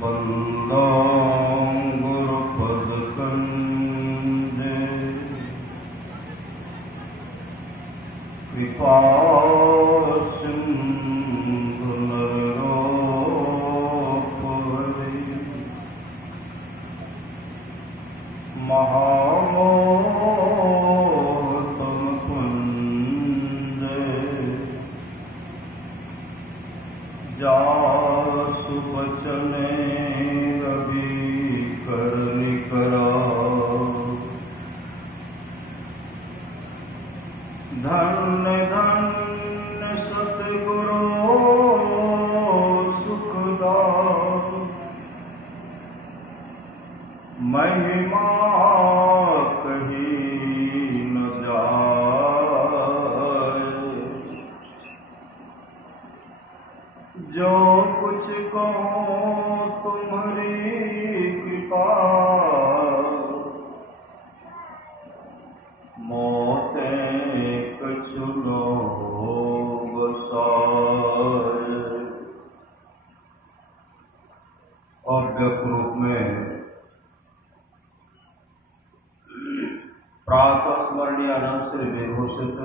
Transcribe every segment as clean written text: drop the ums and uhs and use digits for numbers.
बंदो गुरुपद कंजे कृपा सिंधु नरोपरि महामोहतम कुंजे जासु बचने धन्य धन्य सतगुरु सुखदास महिमा कहीं न जाए। जो कुछ कहूँ तुम्हारी कृपा मोते कछुनो बसाए। अव्यक्त रूप में प्रातः स्मरणीय अनंत श्री विभूषित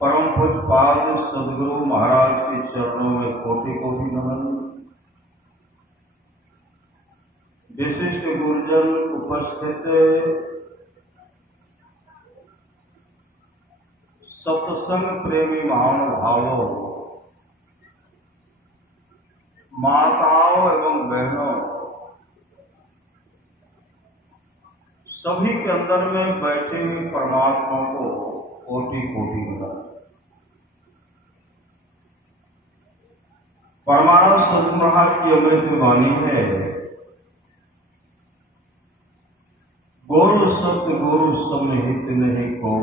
परम पूज्यपाद सदगुरु महाराज के चरणों में कोटि कोटि नमन। विशिष्ट गुरुजन उपस्थित सत्संग प्रेमी महानुभावों, माताओं एवं बहनों, सभी के अंदर में बैठे हुए परमात्मा को कोटि कोटि नमन। परमानंद सद्गुरु महाराज की अमृत वाणी है, गुरु सतगुरु समहित नहीं को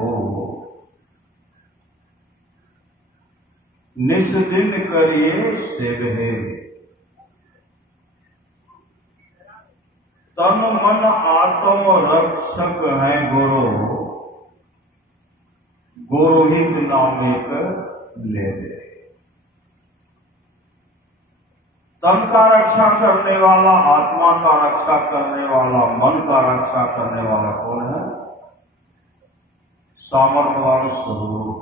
निस दिन करिए सेवहे। तन मन आत्म रक्षक है गुरु, गुरु हित नाम एक ले दे। तन का रक्षा करने वाला, आत्मा का रक्षा करने वाला, मन का रक्षा करने वाला कौन है? सामर्थ्यवान सद्गुरु।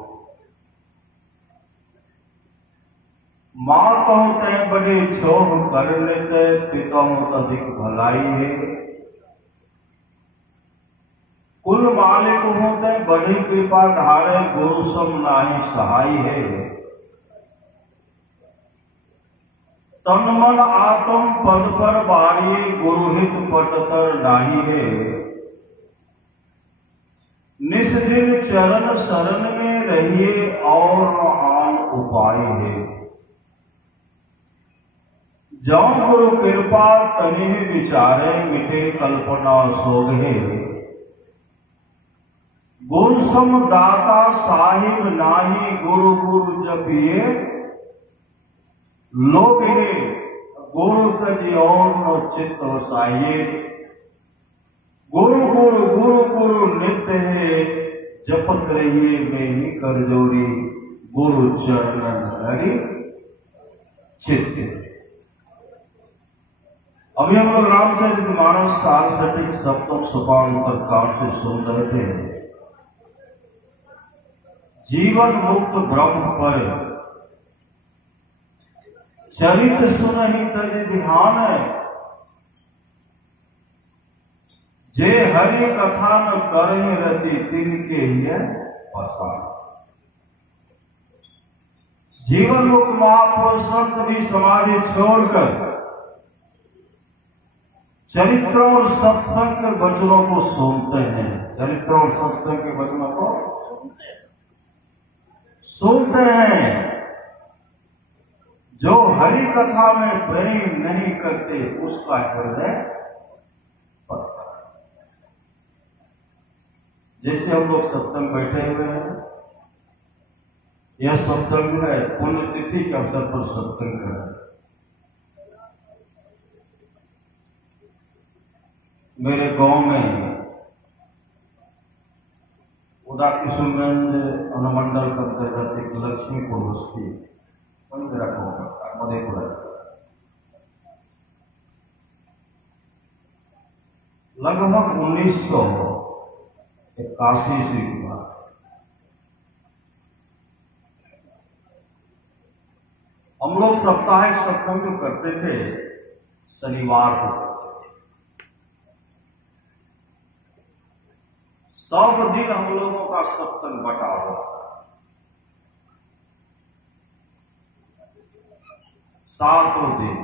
माँ तो होते बड़े छोह कर लेते, पिता होता अधिक भलाई है। कुल मालिक होते बड़ी कृपा धारे, गुरु सम नाही सहाय है। तन मन आत्म पद पर बारी, गुरु हित पटतर नाही है। निस दिन चरण शरण में रहिए, और न आन उपाय है। जौ गुरु कृपा तनि विचारे, मिटे कल्पना सोगे। गुरु सम दाता साहिब नाही, गुरु गुरु जपिए लोग है। गुरु तज और नो चित्त वसाइए। गुरु गुरु गुरु गुरु नित्य है, जपत रहिए में ही कर जोरी। गुरु चरणन हरि चित्त। अभी हम लोग रामचरितमानस सांसठिक सप्तम सोपान पर काम से सुन रहे थे। जीवन मुक्त ब्रह्म पर चरित सुनहि तज ध्यान, जे हरि कथा न करहि रति, तिनके ही पसान। जीवन मुक्त महापुरुष संत भी समाधि छोड़कर चरित्र और सत्संग के वचनों को सुनते हैं। चरित्र और सत्संग के वचनों को सुनते हैं। जो हरि कथा में प्रेम नहीं करते, उसका हृदय पड़ता है। जैसे हम लोग सत्संग बैठे हुए हैं, यह सत्संग है, पुण्यतिथि के अवसर पर सत्संग कर रहे हैं। मेरे गांव में उदा किशुनगंज अनुमंडल के अंतर्गत एक लक्ष्मीपुर बस्ती मेरा फोन करता है मधेपुरा लगभग 1981 ईस्वी की बात है। हम लोग साप्ताहिक सत्संग जो करते थे शनिवार को करते थे। सब दिन हम लोगों का सत्संग बटा हुआ था। 7 दिन,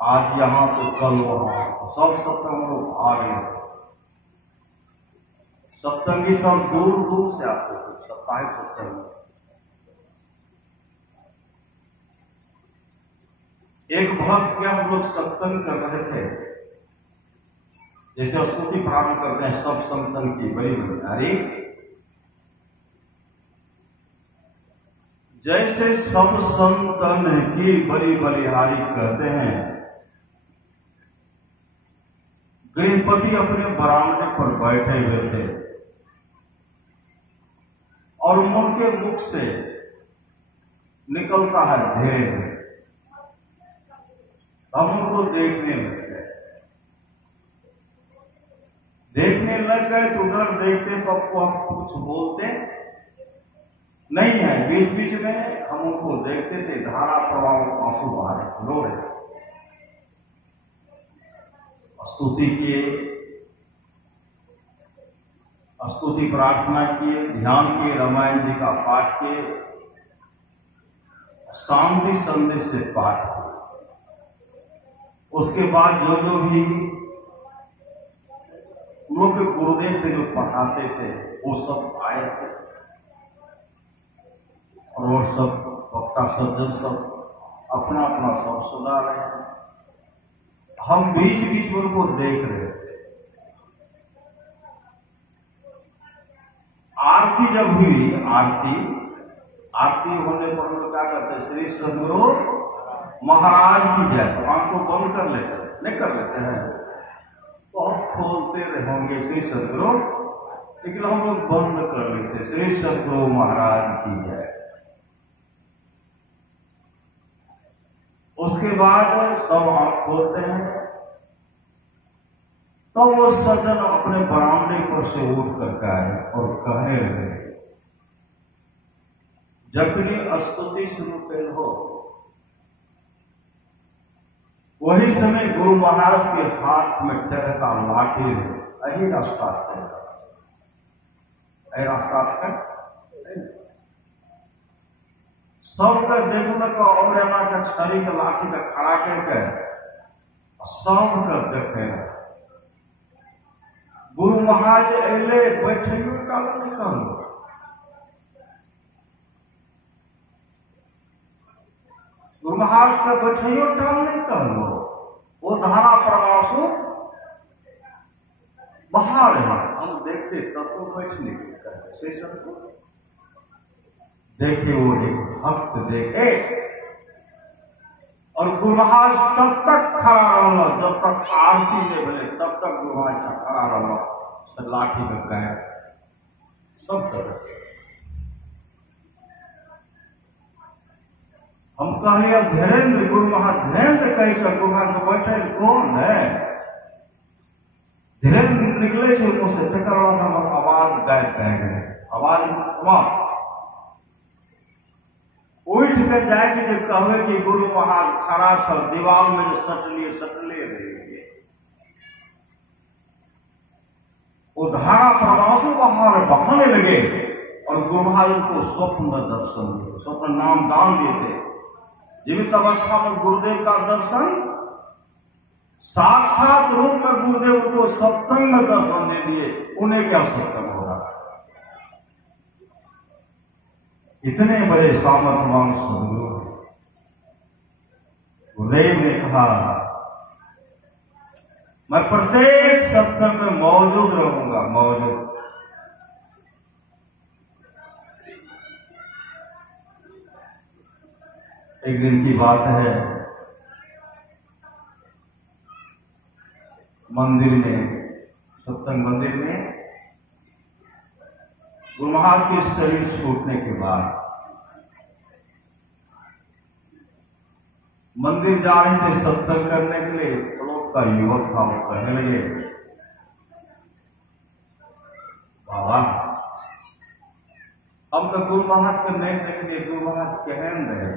आज यहां तो कल वहां, तो सब सत्संग लोग आ रहे थे। सत्संगी सब दूर दूर से आते थे साप्ताहिक सत्संग में। एक भक्त के हम लोग सत्संग कर रहे थे, जैसे स्तुति प्रारंभ करते हैं सब संतन की बड़ी बलिहारी, जैसे सब संतन की बड़ी बलिहारी कहते हैं, गृहपति अपने बरामदे पर बैठे हुए थे और उनके मुख से निकलता है धीरे। हम उनको देखने लग गए। तो उधर देखते तो आपको हम कुछ बोलते नहीं है। बीच बीच में हम उनको देखते थे, धारा प्रवाह आंसू बहा रहे, रो रहे, स्तुति किए, स्तुति प्रार्थना किए, ध्यान किए, रामायण जी का पाठ किए, शांति संदेश से पाठ किए। उसके बाद जो भी लोग गुरुदेव थे जो पढ़ाते थे वो सब आए थे और वो सब वक्ता सज्जन सब अपना अपना सब सुना रहे हैं। हम बीच बीच में उनको देख रहे थे। आरती जब हुई, आरती होने पर लोग क्या करते हैं, श्री सद्गुरु महाराज की जय, आंख को बंद कर लेते हैं, नहीं कर लेते हैं, बहुत खोलते रहे होंगे श्री सद्गुरु, लेकिन हम लोग बंद कर लेते, श्री सद्गुरु महाराज की जय। उसके बाद सब आंख खोलते हैं, तो वो सज्जन अपने बरामदे पर से उठ करके आए और कहने लगे, जखनी स्तुति शुरू कर हो वही समय गुरु महाराज के हाथ में टहका लाठी, यही रास्ता है। सबका देखने का और एना का छड़ी का लाठी का खड़ा करके सबका देखे। गुरु महाराज अले बैठे का नहीं कहूँ, गुरु महाराज का बैठियो टाल नहीं कहलो, वो धारा प्रवासो बाहर है। हम देखते तब तो बैठने से सबको देखे, वो एक भक्त देखे और गुरु महाराज तब तक खड़ा रहा जब तक आरती नहीं बने, तब तक गुरु महाराज खड़ा रहा, लाठी में गए सब तरह। हम कहलिए धीरेन्द्र, गुरु महाराज धीरेन्द्र कहे, गुरु महाराज बैठे कौन है? धीरेन्द्र निकले से तकर बाद हमर आवाज गायब कह गए, आवाज उठ के जाके जो कहवे कि गुरु महाराज खड़ा छ दीवार में जो सटले रहे, वो धारा प्रवासो बाहर बहाने लगे और गुरु महाराज को स्वप्न दर्शन दिए, स्वप्न नाम दान देते। जीवित अवस्था में गुरुदेव का दर्शन, साक्षात रूप में गुरुदेव को सत्संग में दर्शन दे दिए, उन्हें क्या सत्संग होगा। इतने बड़े सामर्थ्यवान सदगुरु हैं। गुरुदेव ने कहा, मैं प्रत्येक सत्संग में मौजूद रहूंगा, मौजूद। एक दिन की बात है, मंदिर में, सत्संग मंदिर में गुरु महाराज के शरीर छूटने के बाद मंदिर जा रहे थे सत्संग करने के लिए, तो लोग का युवक था, वो कहने लगे, बाबा हम तो गुरु महाराज को नहीं देखने, गुरु महाराज कहन रहे।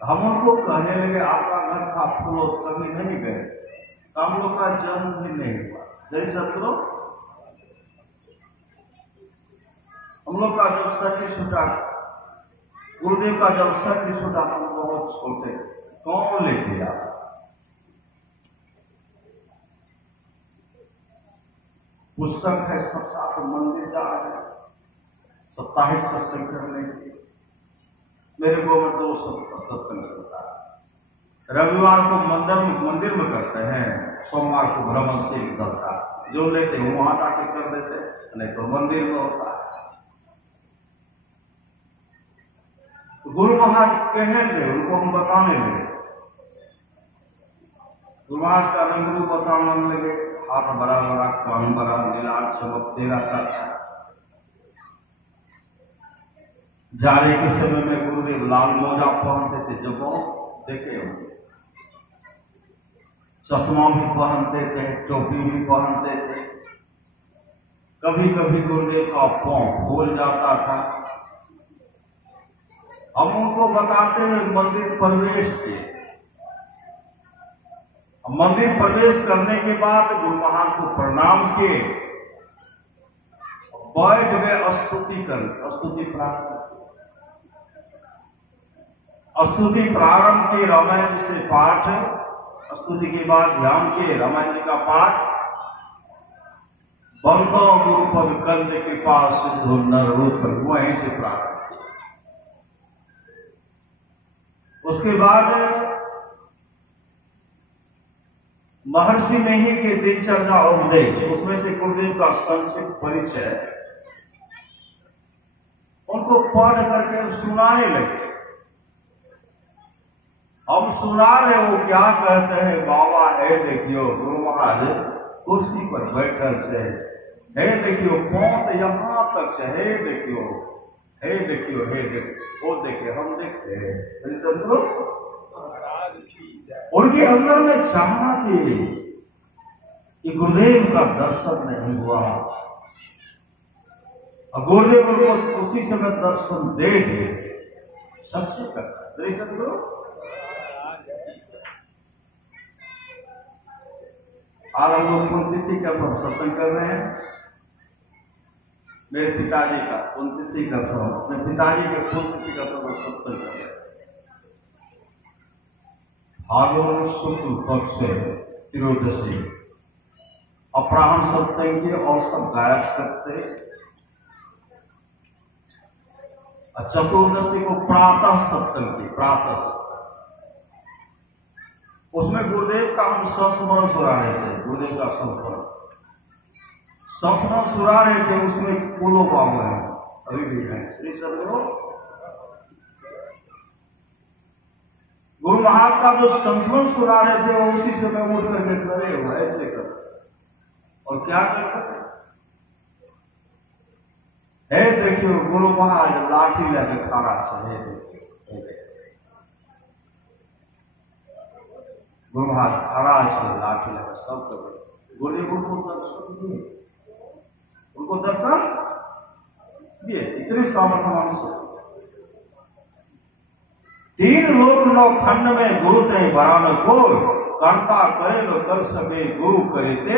हम उनको कहने लगे आपका घर था फूलो कभी नहीं गए, हम लोग का जन्म भी नहीं हुआ। जय सदगुरु, हम लोग का जब सर्किट छूटा, गुरुदेव का जब सर्किट छूटा, हम बहुत छोटे, कौन लेके गया? पुस्तक है, सब साथ मंदिर जा रहे हैं साप्ताहिक सत्संग करने के लिए। मेरे को में 2 सत्संग चलता है। रविवार को मंदिर में करते हैं, सोमवार को भ्रमण से निकलता, जो लेते हैं वहां जाके कर देते, नहीं तो मंदिर में होता है। तो गुरु महाराज कहने उनको हम बताने लगे, गुरु महाराज का रंग रूप बताने लगे, हाथ बड़ा बड़ा, कान बड़ा, नीलाट चमकते रहता था। जाने के समय में गुरुदेव लाल मोजा पहनते थे, जब देखे होंगे, चश्मा भी पहनते थे, टोपी भी पहनते थे। कभी कभी गुरुदेव का पांव फूल जाता था। हम उनको बताते हैं मंदिर प्रवेश के। मंदिर प्रवेश करने के बाद गुरु महाराज को प्रणाम किए, बैठ गए, स्तुति कर, स्तुति प्रारंभ की, रामायण जी से पाठ, स्तुति के बाद ध्यान के रामायण जी का पाठ, बंदो गुरुपद कंद कृपा सिंधु नररूप, वहीं से प्रारंभ किया। उसके बाद महर्षि मेही के दिनचर्या उपदेश, उसमें से गुरुदेव का संक्षिप्त परिचय उनको पढ़ करके सुनाने लगे। हम सुना रहे, वो क्या कहते हैं, बाबा है देखियो गुरु महाराज कुर्सी पर बैठल छे, हे देखियो पांव तो यहाँ तक छे, हे देखियो, हे देखियो, हे देखियो, वो देखे हम देखते हैं। उनके अंदर में चाहना थी कि गुरुदेव का दर्शन नहीं हुआ, और गुरुदेव उनको उसी समय दर्शन दे दे, सबसे करता। सदगुरु आज हम लोग पुण्यतिथि का सत्संग कर रहे हैं। मेरे पिताजी का पुण्यतिथि का, अपने पिताजी के पुण्यतिथि का सत्संग कर रहे हैं। फाल्गुन शुक्ल पक्ष से त्रयोदशी अपराह्न सत्संग के और सब गायक सकते, चतुर्दशी को प्रातः सत्संग की, प्रातः सत्संग, उसमें गुरुदेव का हम संस्मरण सुना रहे थे। गुरुदेव का संस्मरण सुना रहे थे, उसमें फूलों बाबू है, अभी भी है। श्री सदगुरु गुरु महाराज का जो संस्मरण सुना रहे थे, वो उसी समय उठ करके करे हो, ऐसे कर, और क्या करते थे, हे देखियो गुरु महाराज लाठी लेके खड़ा है, देखियो गुरु महाराज खड़ा है, लाठी लेकर सब कर। गुरुदेव उनको दर्शन दिए, उनको दर्शन दिए, इतने सामर्थ्यवान से। 3 लोक 9 खंड में गुरु ते बरान को, कर्ता करे न कर सके गुरु करेते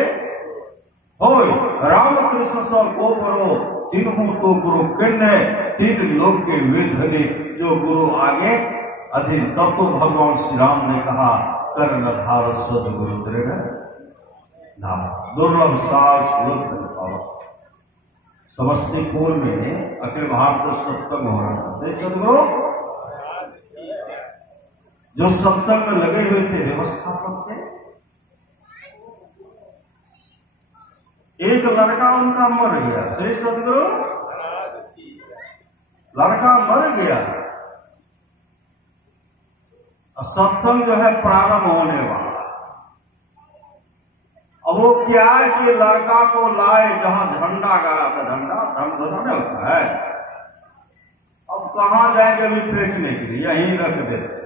होय। राम कृष्ण सौ को करो, तीनों तो गुरु किन्ने, 3 लोक के वेधने, जो गुरु आगे अधीन। तब तो भगवान श्री राम ने कहा, कर नधार सदगुरु दृढ़ नाम, दुर्लभ सार सुलभ पावा। समस्तीपुर में अखिल भारत सत्संग हो रहा था। सदगुरु जो सत्संग में लगे हुए थे, व्यवस्थापक थे, एक लड़का उनका मर गया। श्री सदगुरु लड़का मर गया, सत्संग जो है प्रारंभ होने वाला। अब वो क्या है कि लड़का को लाए जहां झंडा गाड़ा था, झंडा धर्मध्वजा नहीं होता है, अब कहां जाएंगे अभी फेंकने के लिए, यहीं रख देते।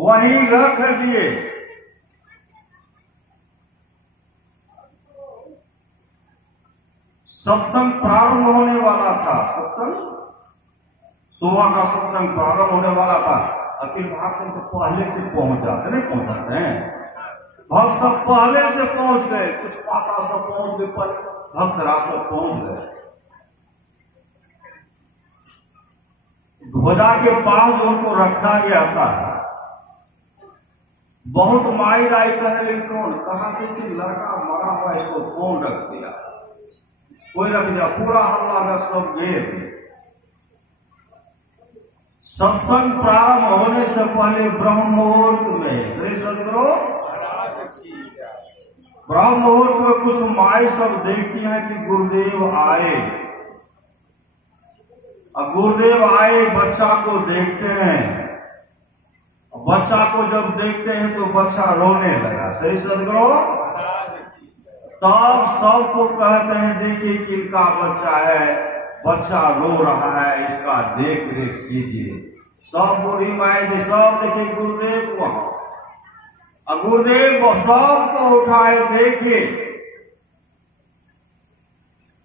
वहीं रख दिए। सत्संग प्रारंभ होने वाला था, सत्संग सुबह का सत्संग प्रारंभ होने वाला था। अखिल भारत में तो पहले से पहुंच जाते, नहीं पहुंचाते हैं भक्त सब पहले से पहुंच गए, कुछ माता सब पहुंच गए, पर भक्त राज सब पहुंच गए। ध्वजा के पास जो उनको रखा गया था, बहुत माई दाई कहने लगी, कौन कहा कि लड़का मरा हुआ, इसको कौन रख दिया, कोई रख दिया, पूरा हल्ला में सब गिर। सत्संग प्रारंभ होने से पहले ब्रह्म मुहूर्त में, श्री सदगुरु ब्रह्म मुहूर्त में कुछ माई सब देखती हैं कि गुरुदेव आए। अब गुरुदेव आए, बच्चा को देखते हैं, बच्चा को जब देखते हैं तो बच्चा रोने लगा, सही सदगुरु। तब सबको कहते हैं, देखिए किनका बच्चा है, बच्चा रो रहा है, इसका देख रेख कीजिए। सब बूढ़ी माई ने सब देखे गुरुदेव वहां, और गुरुदेव सबको उठाए, देखे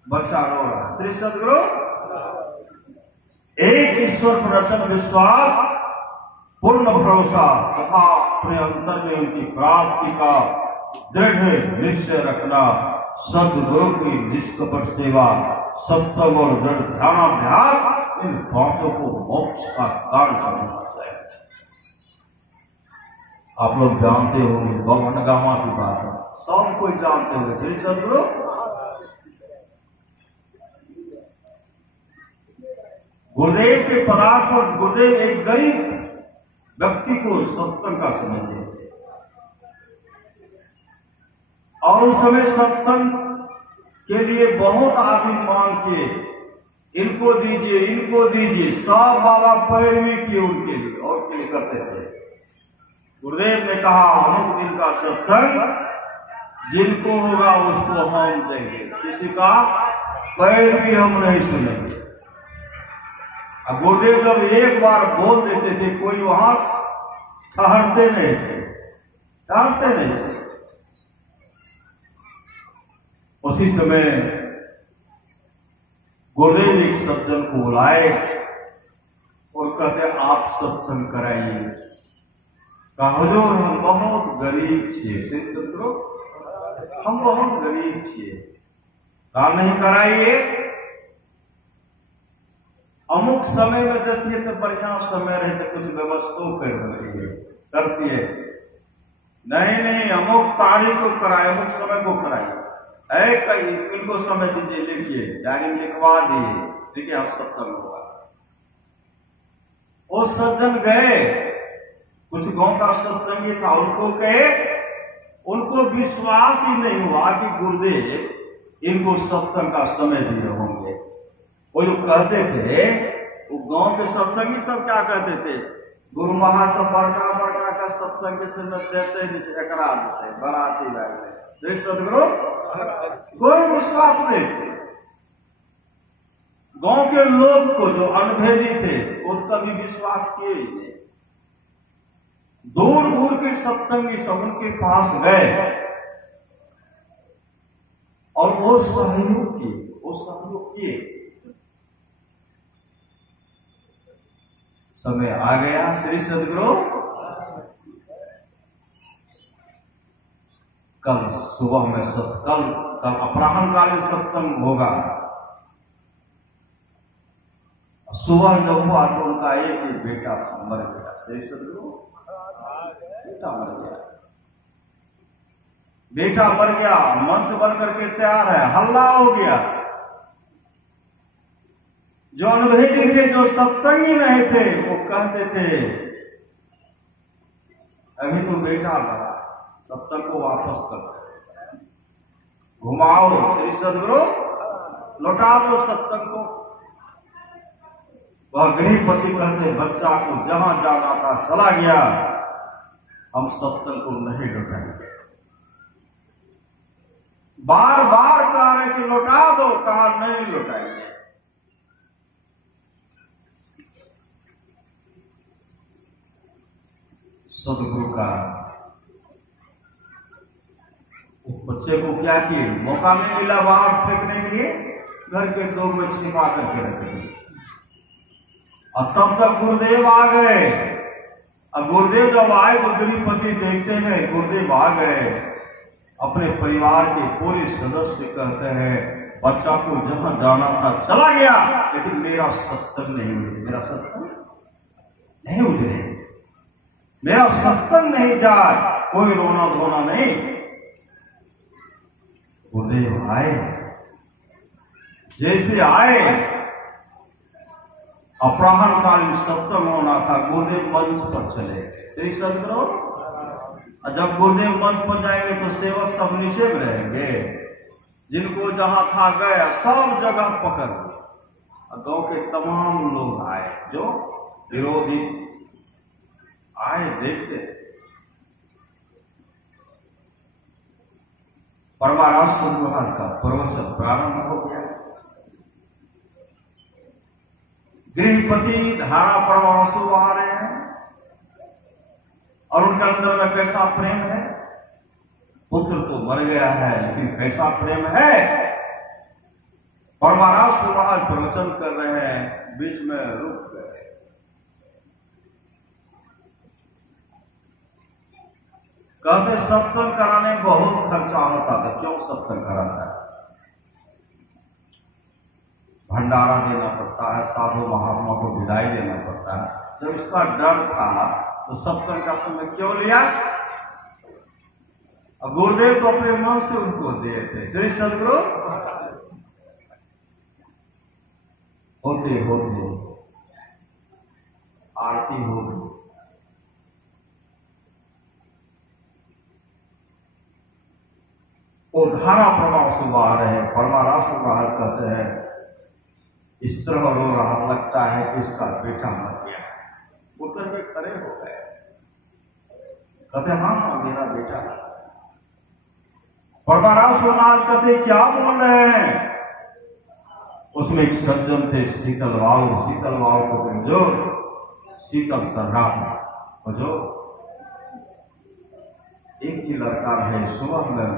बच्चा रो रहा है। श्री सदगुरु एक ईश्वर पर अचल विश्वास, पूर्ण भरोसा तथा अपने अंतर में उनकी प्राप्ति का दृढ़ निश्चय रखना, सदगुरु की निष्कपट सेवा, सत्संग और दृढ़ ध्यानाभ्यास, इन बातों को मोक्ष का कारण समझना चाहिए। आप लोग जानते होंगे, गौमनगामा की बात है, सब कोई जानते होंगे। श्री सदगुरु गुरुदेव के पदार्थ पर गुरुदेव एक गरीब व्यक्ति को सत्संग का समझ देते, और उस समय सत्संग के लिए बहुत आदमी मांग किए, इनको दीजिए, इनको दीजिए, सब बाबा पैरवी किए उनके लिए और के लिए करते थे। गुरुदेव ने कहा, अमुक दिन का सत्संग जिनको होगा उसको हम देंगे, किसी का पैरवी हम नहीं सुनेंगे। अब गुरुदेव जब एक बार बोल देते थे, कोई वहां ठहरते नहीं थे, ठहरते नहीं थे। उसी समय गुरुदेव एक सज्जन को बुलाए और कहते, आप सत्संग कराइए। कहा, हुजूर हम बहुत गरीब छे, सदगुरु हम बहुत गरीब छे। कहा, नहीं कराइए, अमुक समय में देती है तो बढ़िया समय रहे तो कुछ व्यवस्था कर देती है, करती है। नहीं नहीं, अमुक तारीख को कराए, अमुक समय को कराइए, कहीं इनको समय दीजिए, लिखिए, डायरी में लिखवा दिए, ठीक है, हम सत्संग होगा। वो सज्जन गए, कुछ गांव का सत्संगी था, उनको कहे, उनको विश्वास ही नहीं हुआ कि गुरुदेव इनको सत्संग का समय दिए होंगे। वो जो कहते थे, वो गांव के सत्संगी सब क्या कहते थे, गुरु महाराज तो बड़का बड़का का सत्संग के समय देते नीचे एकरा देते, बराती बैठे। देख सदगुरु कोई विश्वास नहीं थे। गांव के लोग को जो अनभेदी थे, वो कभी विश्वास किए ही नहीं। दूर दूर के सत्संगी सब उनके पास गए और वो सहयोग किए, समय आ गया। श्री सदगुरु कल सुबह में कल अपराह्न कालीन सत्संग होगा। सुबह जब हुआ तो उनका एक ही बेटा था, मर गया। श्री सदगुरु बेटा मर गया, बेटा मर गया, मंच बन करके तैयार है, हल्ला हो गया। जो अनभेदी थे, जो सत्संगी नहीं थे, वो कहते थे, अभी तो बेटा मरा, सत्संग को वापस कर, घुमाओ, श्री सदगुरु लौटा दो सत्संग को। वह गृहपति कहते, बच्चा को जहां जाना था चला गया, हम सत्संग को नहीं लौटाएंगे। बार बार कह रहे कि लौटा दो, कहा नहीं लौटाएंगे। सदगुरु का बच्चे को क्या किए, मौका नहीं मिला बाहर फेंकने के लिए, घर के दो में छिपा करके रख दिए। और तब तक गुरुदेव आ गए। अब गुरुदेव जब आए तो गृहपति देखते हैं गुरुदेव आ गए, अपने परिवार के पूरे सदस्य कहते हैं बच्चा को जहां जाना था चला गया, लेकिन मेरा सत्संग नहीं हुआ, मेरा सत्संग नहीं उजरे, मेरा सत्संग नहीं जाए, कोई रोना धोना नहीं। गुरुदेव आए, जैसे आए अपराह्न कालीन सत्संग होना था, गुरुदेव मंच पर चले गए। श्री सदगुरु, जब गुरुदेव मंच पर जाएंगे तो सेवक सब नीचे में रहेंगे, जिनको जहां था गया सब जगह पकड़ लिया। गांव के तमाम लोग आए, जो विरोधी आए, देखते परमारास महाराज का प्रवचन प्रारंभ हो गया। गृहपति धारा परमासु आ रहे हैं और उनके अंदर में कैसा प्रेम है। पुत्र तो मर गया है, लेकिन कैसा प्रेम है। परमारास महाराज प्रवचन कर रहे हैं, बीच में रुक गए। कहते सत्संग कराने में बहुत खर्चा होता था। क्यों सत्संग कराता है? भंडारा देना पड़ता है, साधु महात्मा को विदाई देना पड़ता है। जब इसका डर था तो सत्संग का समय क्यों लिया? अब गुरुदेव तो अपने मन से उनको दिए थे। श्री सदगुरु होते होते आरती हो गई। वो धारा प्रभाव सुबह आ रहे हैं। परमारास महाराज कहते हैं इस तरह रो रहा, लगता है कि इसका बेटा मर गया है। उतर के खड़े हो गए, कहते हाँ हाँ मेरा बेटा। परमारास महाराज कहते क्या बोल रहे हैं? उसमें एक सज्जन थे शीतल बाबू को जो शीतल सर्राफ जो एक ही लड़का है, सुबह में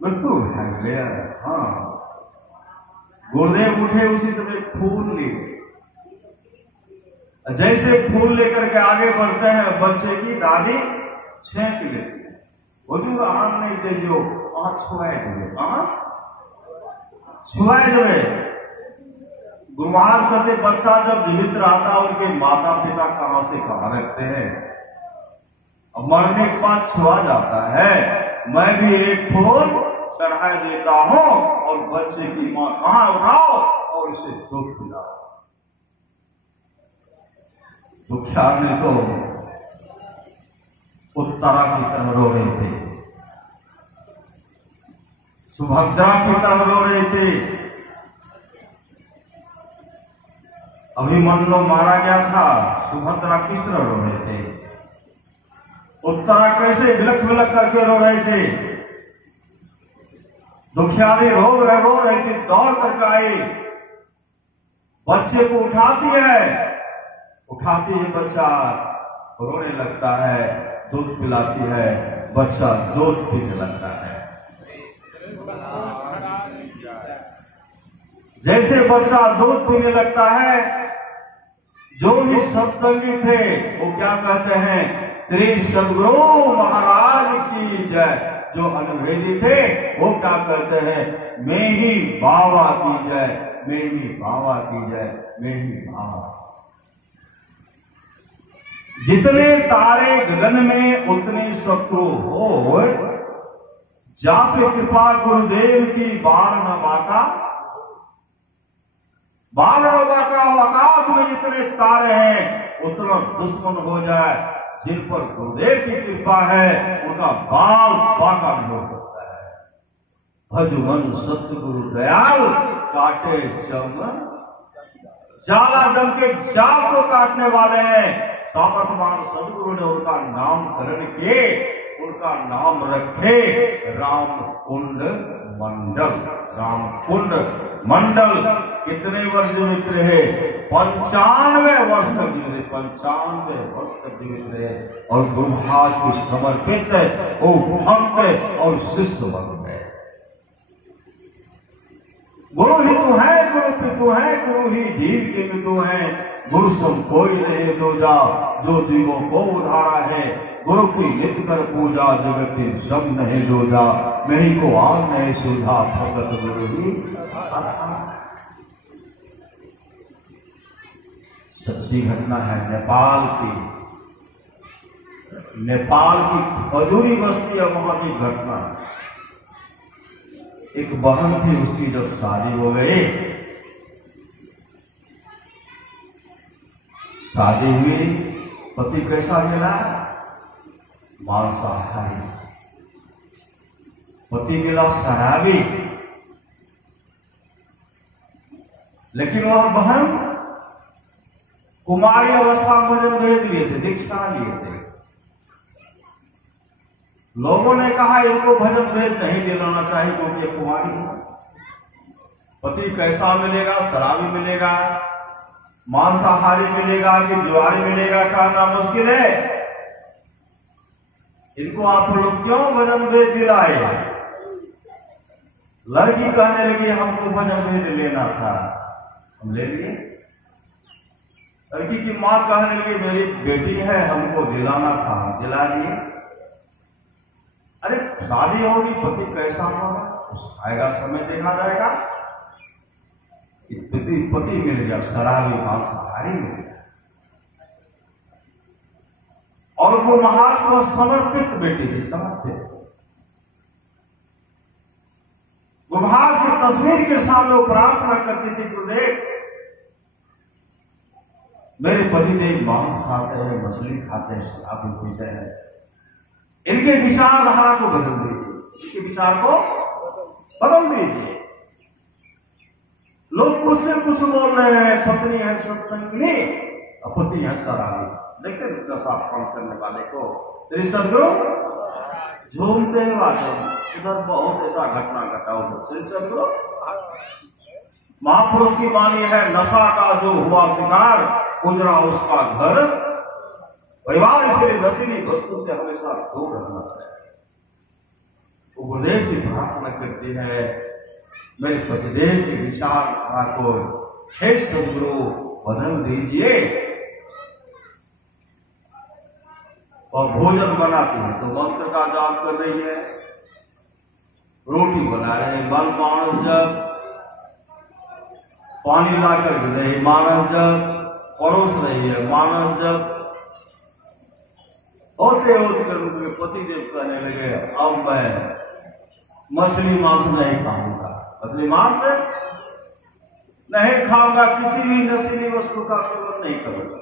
मृत्यु है। हाँ, गुरुदेव उठे, उसी समय फूल लिए। जैसे फूल लेकर के आगे बढ़ते हैं, बच्चे की दादी छेंक लेती है। हुजूर आन नहीं देजो, छुआए जबे। गुरु महाराज कहते बच्चा जब जीवित रहता, उनके माता पिता कहां से कहां रखते हैं, मरने के बाद छुआ जाता है। मैं भी एक फूल चढ़ा देता हूं और बच्चे की मां कहां उठाओ और इसे दूध पिलाओ। दुखियार ने तो उत्तरा की तरह रो रहे थे, सुभद्रा की तरह रो रहे थे। अभिमन्यु मारा गया था, सुभद्रा किस तरह रो रहे थे, उत्तरा कैसे बिलख बिलख करके रो रहे थे। दुखियारी रो रही थी, दौड़ करके आई, बच्चे को उठाती है बच्चा रोने लगता है, दूध पिलाती है, बच्चा दूध पीने लगता है। जैसे बच्चा दूध पीने लगता है, जो भी सत्संगी थे वो क्या कहते हैं, श्री सदगुरु महाराज की जय। जो अनुभेदी थे वो क्या कहते हैं, मैं ही बाबा की जय, मैं ही बाबा की जय, मैं ही बाबा। जितने तारे गगन में उतने शत्रु हो, जापे कृपा गुरुदेव की बार न बाका हो। आकाश में जितने तारे हैं उतना दुश्मन हो जाए, जिन पर गुरुदेव की कृपा है उनका बाल बाका नहीं हो सकता है। भजमन सतगुरु दयाल काटे जम जाला, जम के जाल को काटने वाले हैं। सामर्थ्यवान सदगुरु ने उनका नामकरण किए, उनका नाम रखे राम कुंड मंडल। राम कुंड मंडल कितने वर्ष जीवित रहे? 95 वर्ष तक जीवित, 95 वर्ष तक जीवित रहे और गुरु महाराज को समर्पित वो भक्त और शिष्य बन गए। गुरु ही तू है, गुरु पितु है, गुरु ही जीव के पितु है। गुरु सम कोई नहीं दूजा, जो जीवों को उधारा है। गुरु की नित्य कर पूजा, जगत की सब नहीं दूजा। नहीं को आम नहीं सुधा, भगत गुरु ही। सच्ची घटना है नेपाल की। नेपाल की खजूरी बस्ती है, वहां की घटना। एक बहन थी, उसकी जब शादी हो गई, शादी हुई, पति कैसा मिला? मांसाहारी। पति मिला शराबी। लेकिन वह बहन कुमारी अवस्था में भजन भेद लिए थे, दीक्षा लिए थे। लोगों ने कहा इनको भजन भेद नहीं दिलाना चाहिए क्योंकि कुमारी है। पति कैसा मिलेगा? शराबी मिलेगा, मांसाहारी मिलेगा कि जुआरी मिलेगा, कहना मुश्किल है। इनको आप लोग क्यों भजन भेद दिलाए? लड़की कहने लगी हमको भजन भेद लेना था, हम ले लिए। लड़की की मां कहने लगी मेरी बेटी है, हमको दिलाना था, हम दिला लिए। अरे शादी होगी, पति कैसा होगा उस आएगा, समय देखा जाएगा। पति मिल गया शराबी, मांसाहारी मिल गया, और वो महाराज को समर्पित बेटी थी, समर्पित। वो महाराज की तस्वीर के सामने वो प्रार्थना करती थी, गुरुदेव मेरे पतिदेव मांस खाते हैं, मछली खाते हैं, शराब पीते हैं, इनके विचारधारा को बदल दीजिए, इनके विचार को बदल दीजिए। लोग कुछ से कुछ बोल रहे हैं, पत्नी है सत्संगिनी, पति है शराबी। देखते नशा पान करने वाले को तेरी सदगुरु झूमते हुए आते हैं। उधर बहुत ऐसा घटना घटा उधर श्री सदगुरु महापुरुष की वाणी है, नशा का जो हुआ शिकार, उजरा उसका घर परिवार, इसलिए नशीली वस्तु से हमेशा दूर रहना चाहिए। वो गुरुदेव से प्रार्थना करती है, मेरे पतिदेव के विचारधारा को हे सदगुरु बदल दीजिए। और भोजन बनाती है तो मंत्र का जाप कर रही है, रोटी बना रहे हैं, बल मानव जब, पानी ला कर दे मानव जब, परोस रही है मानव जब। होते होते कर उनके पतिदेव कहने लगे अब मैं मछली मांस नहीं खाऊंगा, मछली मांस नहीं खाऊंगा, किसी भी नशीली वस्तु का सेवन नहीं करूंगा।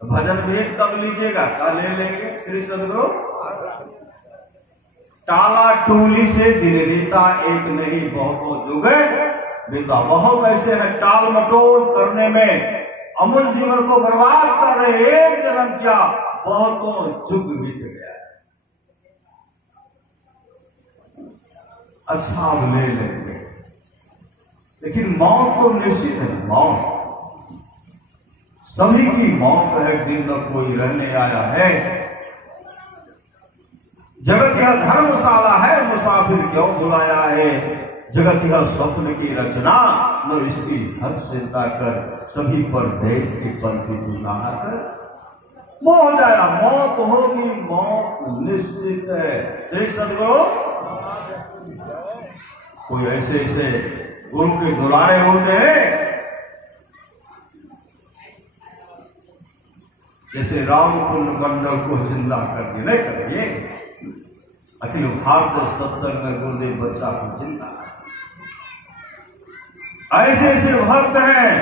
तो भजन भेद कब लीजिएगा? कल ले लेंगे श्री सदगुरु। टाला टूली से दिन रीता, एक नहीं बहुत जुगे बीता। बहुत ऐसे हैं टाल मटोल करने में अमूल जीवन को बर्बाद कर रहे, एक जन्म क्या बहुतों जुग बीत गया। अच्छा अब ले लेंगे, लेकिन मौत तो निश्चित है। मौत सभी की मौत है, दिन न कोई रहने आया है। जगत यह धर्मशाला है, मुसाफिर क्यों बुलाया है। जगत यह स्वप्न की रचना, न इसकी हर चिंता कर। सभी पर देश की पंथी दुकाना कर वो हो जाएगा। मौत होगी, मौत निश्चित है। श्री सदगुरु कोई ऐसे ऐसे गुरु के दुलारे होते हैं जैसे रामकुंड मंडल को जिंदा कर दिए, नहीं कर दिए। अखिल भारत सत्संग में गुरुदेव बच्चा को जिंदा। ऐसे ऐसे भक्त हैं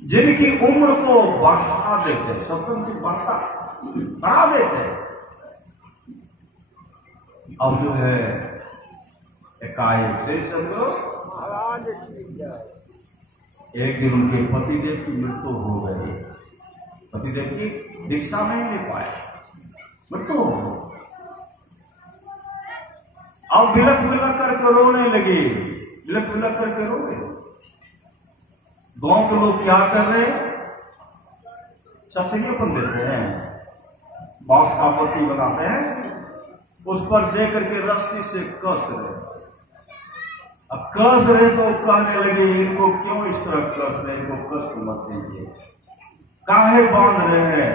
जिनकी उम्र को बढ़ा देते हैं, सत्संग से बढ़ा देते हैं। अब जो है एकाएक से सदगुरु एक दिन उनके पतिदेव की मृत्यु हो गई। पतिदेव की दीक्षा नहीं ले पाए, मृत्यु हो गई। अब बिलख बिलख करके रोने लगी। विलक विलक करके रो रहे। गांव के लोग क्या कर रहे हैं, चचड़ियापन देते हैं, बांस का पत्ती बनाते हैं, उस पर दे करके रस्सी से कस रहे। अब कस रहे तो कहने लगे इनको क्यों इस तरह कस रहे, इनको कष्ट मत दीजिए, काहे बांध रहे हैं।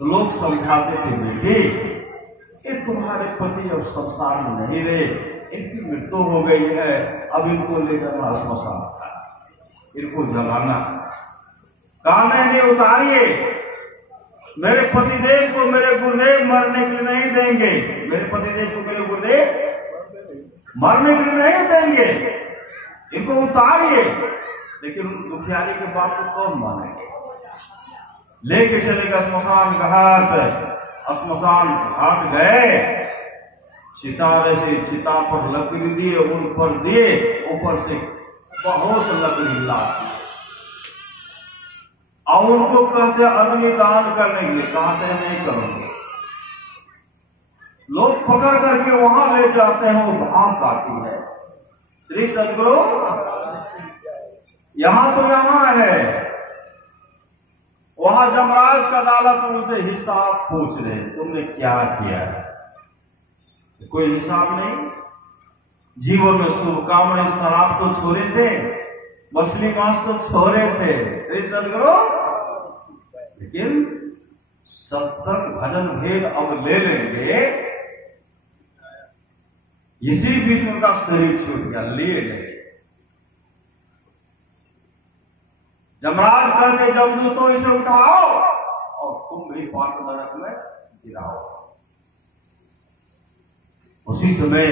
तो लोग समझाते थे बेटे ये तुम्हारे पति अब संसार में नहीं रहे, इनकी मृत्यु हो गई है, अब इनको ले जाना श्मशान, इनको जलाना। कहने नहीं उतारिए, मेरे पतिदेव को मेरे गुरुदेव मरने के लिए नहीं देंगे, मेरे पतिदेव को मेरे गुरुदेव मरने के लिए नहीं देंगे, इनको उतारिए। लेकिन उन दुखियारी के बात को कौन मानेंगे। लेके चलेगा श्मशान घाट, श्मशान घाट गए, चितारे से चिता पर लकड़ी दिए, उन पर दिए, ऊपर से बहुत लकड़ी लाती और उनको कहते अग्नि दान करने के लिए, कहते नहीं करोगे। लोग पकड़ करके वहां ले जाते हैं, वो भाप आती है। श्री सदगुरु यहां तो यहां है, वहां जमराज का अदालत में उनसे हिसाब पूछ रहे, तुमने क्या किया है। कोई हिसाब नहीं, जीवन में शुभ काम नहीं, शराब तो छोड़े थे, मछली मांस तो छोड़े थे श्री सदगुरु, लेकिन सत्संग भजन भेद अब ले लेंगे। इसी बीच में उनका शरीर छूट गया, ले गए। जमराज कहते जमदूतों इसे उठाओ और तुम भी पाक नरक में गिराओ। उसी समय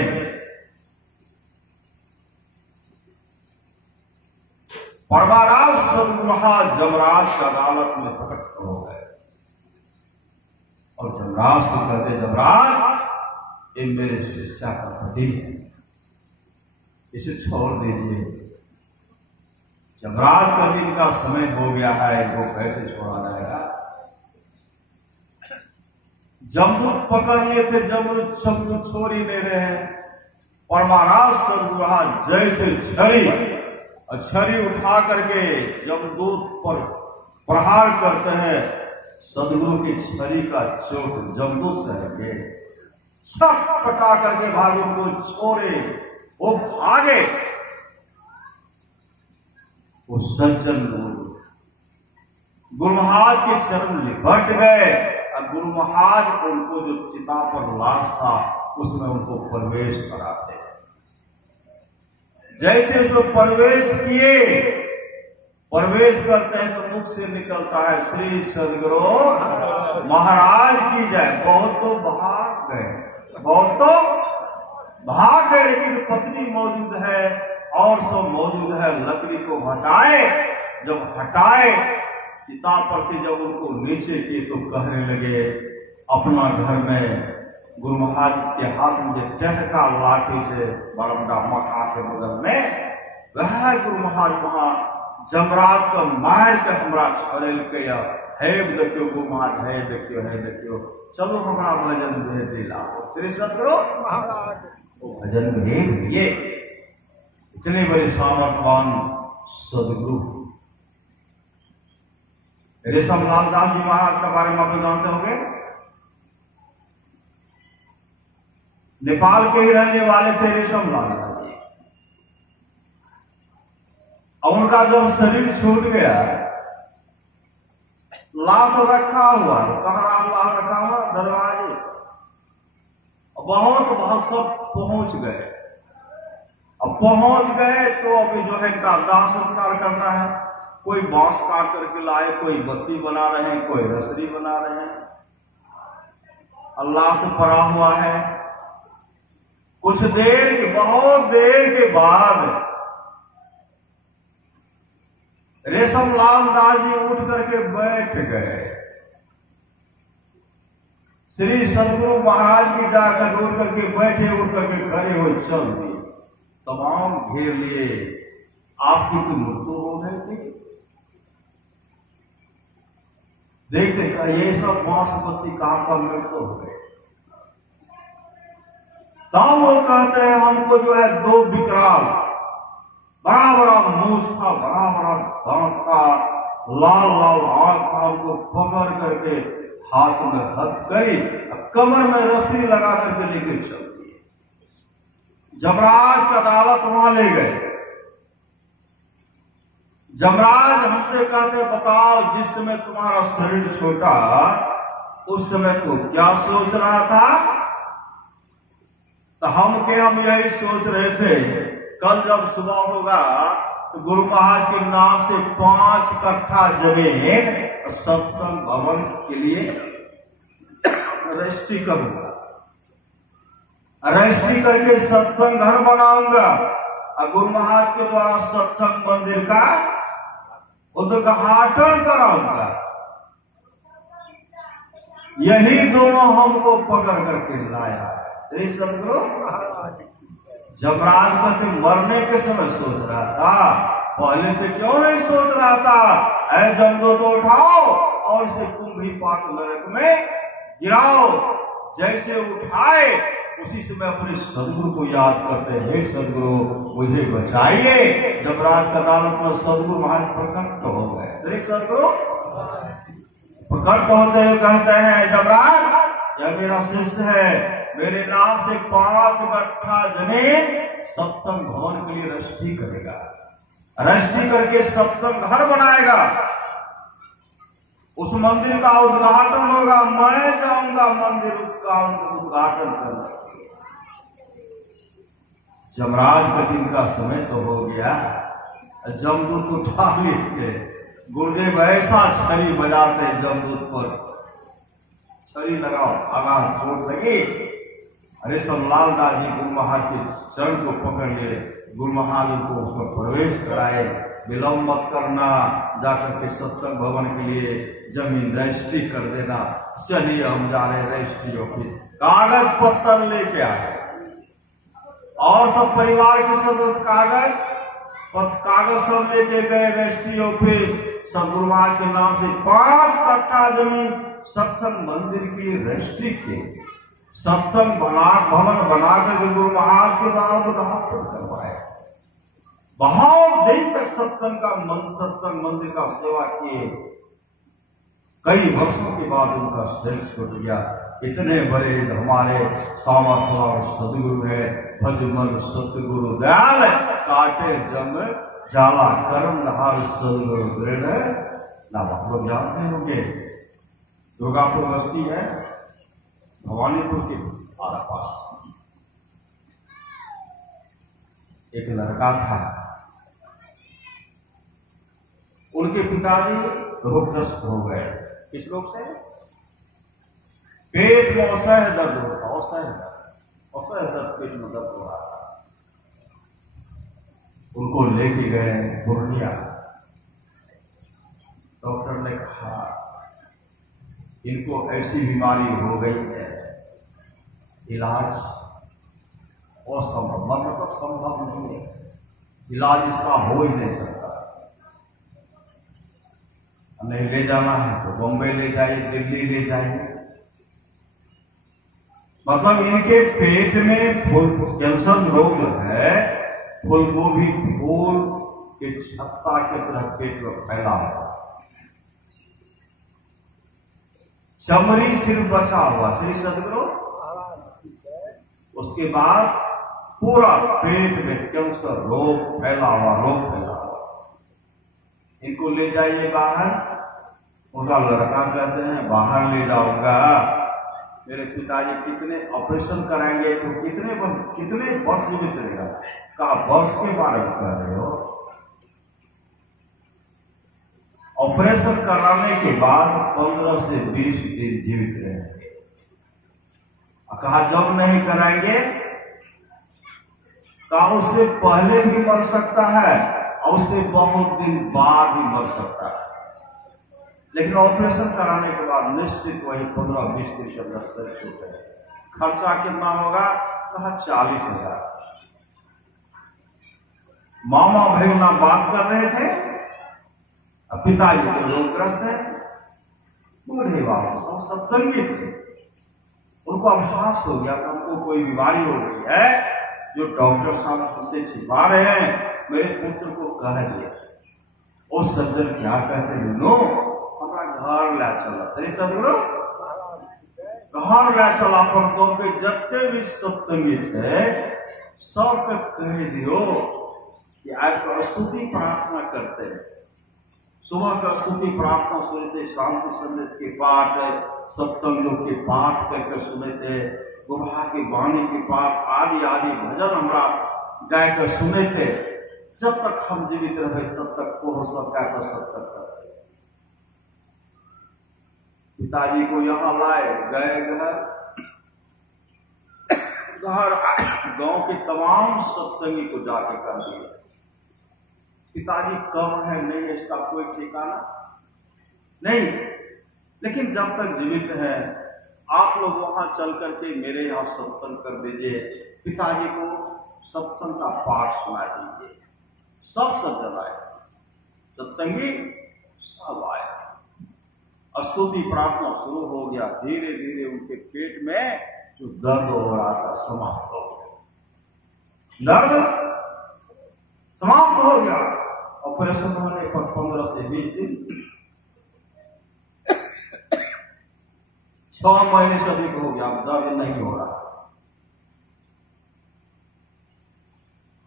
परमाराज सदगुरु महाराज जमराज की अदालत में प्रकट हो गए और जमराज से कहते जमराज ये मेरे शिष्या का पति है, इसे छोड़ दीजिए। जमराज का दिन का समय हो गया है, इनको कैसे छोड़ा जाएगा। जमदूत पकड़ लिए थे, जमदूत छोड़ ही ले रहे हैं। परमाराज सदगुरु जैसे छरी उठा करके जमदूत पर प्रहार करते हैं, सदगुरु की छरी का चोट जमदूत सहेंगे, सब पटा करके भागो को छोड़े, वो भागे। वो सज्जन गुरु महाराज के शरण लिपट गए और गुरु महाराज उनको जो चिता पर लाश था उसमें उनको प्रवेश कराते। जैसे उसमें प्रवेश किए, प्रवेश करते हैं तो मुख से निकलता है श्री सदगुरु महाराज की जय। बहुत तो भाग गए, बहुत तो भाग गए, लेकिन पत्नी मौजूद है और सब मौजूद है। लकड़ी को हटाए, जब हटाए चिता पर से जब उनको नीचे किए तो कहने लगे अपना घर में गुरु महाराज के हाथ में जो टहका लाठी से बड़ा बड़ा मका के बगल में वह गुरु महाराज वहां जमराज का मार के हमरा छड़ेल के है देखियो गुरु महाराज है देखियो चलो हमारा भजन भेद दिला। श्री सदगुरु महाराज वो भजन भेद दिए। इतने बड़े सामर्थवान सदगुरु रेशम लाल दास जी महाराज का बारे में आप जानते होंगे। नेपाल के ही रहने वाले थे रेशम लाल दास जी। और उनका जब शरीर छूट गया, लाश रखा हुआ, कहाँ लाश रखा हुआ दरवाजे, बहुत बहुत सब पहुंच गए। अब पहुंच गए तो अभी जो है इनका दाह संस्कार करना है। कोई बांस काट करके लाए, कोई बत्ती बना रहे हैं, कोई रसरी बना रहे हैं, अल्लाह से पड़ा हुआ है। कुछ देर के, बहुत देर के बाद रेशम लाल दास जी उठ करके बैठ गए। श्री सदगुरु महाराज की जाकर उठ करके बैठे, उठ करके खड़े हो चल दिए। तमाम घेर लिए, आपकी तो मृत्यु हो गई थी। देखते का ये सब बांसपत्ती कहां का मृत्यु हो गए। तब वो कहते हैं हमको जो है दो विकराल बड़ा बड़ा मूछ था, बड़ा बड़ा दांत था, लाल लाल आंख था। उनको पकड़ करके हाथ में हथकड़ी, कमर में रस्सी लगा करके लेके चल दिए। जमराज की अदालत वहां ले गए। जमराज हमसे कहते, बताओ जिस समय तुम्हारा शरीर छोटा उस समय तो क्या सोच रहा था? तो हम यही सोच रहे थे, कल जब सुबह होगा तो गुरु महाराज के नाम से 5 कट्ठा जमीन सत्संग भवन के लिए रजिस्ट्री करूंगा, रजिस्ट्री करके सत्संग घर बनाऊंगा और गुरु महाराज के द्वारा सत्संग मंदिर का उद्घाटन कराऊंगा। यही दोनों हमको पकड़ करके लाया। श्री सदगुरु जमराज कहते मरने के समय सोच रहा था, पहले से क्यों नहीं सोच रहा था? ऐ जमदूत तो उठाओ और इसे कुंभी पाक नरक में गिराओ। जैसे उठाए उसी समय अपने सदगुरु को याद करते हैं, सदगुरु मुझे बचाइए। जमराज की अदालत में सदगुरु महाराज प्रकट हो गए। श्री सदगुरु प्रकट होते हुए कहते हैं, जमराज यह मेरा शिष्य है, मेरे नाम से 5 कट्ठा जमीन सत्संग भवन के लिए रजिस्ट्री करेगा, रजिस्ट्री करके सत्संग घर बनाएगा, उस मंदिर का उद्घाटन होगा, मैं जाऊंगा मंदिर का उद्घाटन करने। जमराज का दिन का समय तो हो गया, जमदूत उठा लेते, गुरुदेव ऐसा छड़ी बजाते जमदूत पर, छड़ी लगाओ, आगा चोट लगी। अरे सब लाल दास जी गुरु महाराज के चरण को पकड़ लिए, गुरु महाराज को उसमें प्रवेश कराए, विलम्ब मत करना, जाकर के सत्संग भवन के लिए जमीन रजिस्ट्री कर देना। चलिए हम जा रहे रजिस्ट्री ऑफिस, कागज पत्तर लेके आए और सब परिवार के सदस्य कागज सब लेके गए रजिस्ट्री ऑफिस। सब गुरु महाराज के नाम से 5 कट्ठा जमीन सत्संग मंदिर के लिए रजिस्ट्री किए, सत्संग भवन बना करके गुरु महाराज के द्वारा उद्घाटन करवाए। बहुत देर तक सत्संग मंदिर का सेवा किए। कई वर्षों के बाद उनका शरीर छूट गया। इतने बड़े हमारे सामर्थ्य और सदगुरु है, भजमन सतगुरु दयाल, काटे जम जाला कर्म धार सदगुरु दृढ़ नाम। आप लोग जानते होंगे दुर्गापुर बस्ती है, भवानीपुर के आस पास एक लड़का था, उनके पिताजी रोगग्रस्त हो गए। किस रोग से? पेट में असह्य दर्द होता, असह्य दर्द, पेट में दर्द हो रहा था। उनको लेके गए पूर्णिया। डॉक्टर ने कहा इनको ऐसी बीमारी हो गई है, इलाज असंभव, मतलब संभव नहीं है, इलाज इसका हो ही नहीं सकता। नहीं ले जाना है तो बॉम्बे ले जाइए, दिल्ली ले जाइए। मतलब इनके पेट में कैंसर रोग जो है, फूलगोभी फूल के छत्ता की तरह पेट में फैला हुआ, चमड़ी सिर्फ बचा हुआ। श्री सदगुरु उसके बाद पूरा पेट में कैंसर रोग फैला हुआ। इनको ले जाइए बाहर। उनका लड़का कहते हैं बाहर ले जाऊंगा, मेरे पिताजी कितने ऑपरेशन कराएंगे तो कितने वर्ष जीवित रहेगा? कहा वर्ष के बारे में कह रहे हो? ऑपरेशन कराने के बाद 15 से 20 दिन जीवित रहेंगे। कहा जब नहीं कराएंगे, कहा उससे पहले भी मर सकता है और उससे बहुत दिन बाद ही मर सकता है, लेकिन ऑपरेशन कराने के बाद निश्चित वही 15-20 दिन के अंदर शरीर छूटेगा। खर्चा कितना होगा? कहा 40,000। मामा भैया बात कर रहे थे, पिताजी तो रोगग्रस्त है, बूढ़े बाबा सब सत्संगी थे। उनको आभास हो गया कि उनको कोई बीमारी हो गई है जो डॉक्टर साहब हमसे छिपा रहे हैं। मेरे पुत्र को कह दिया। वो सज्जन क्या कहते, नो हमारा घर ला चला। सही सदगुरु घर ला चला पर तो के जत्ते भी सत्संगी है सबके कह दियो कि आज स्तुति प्रार्थना करते हैं। सुबह का स्तुति प्रार्थना सुनते, शांति संदेश के पाठ, सत्संगों के पाठ करके सुनते, गुरहा की वाणी के पाठ आदि आदि भजन हमरा गाय कर सुने थे। जब तक हम जीवित रहे तब तक वो सब गाय कर सत्संग करते। पिताजी को यहाँ लाए, गए घर गांव के तमाम सत्संगी को जाके कर दिया। पिताजी कब है नहीं है इसका कोई ठिकाना नहीं, लेकिन जब तक जीवित है आप लोग वहां चल करके मेरे यहाँ सत्संग कर दीजिए। पिताजी को सत्संग का पाठ सुना दीजिए। सब सज्जन आए, सत्संगी सब आए, स्तुति प्रार्थना शुरू हो गया। धीरे धीरे उनके पेट में जो दर्द हो रहा था समाप्त हो गया, दर्द समाप्त हो गया। ऑपरेशन होने पर 15 से 20 दिन 6 महीने से अधिक हो गया, अब दर्द नहीं हो रहा।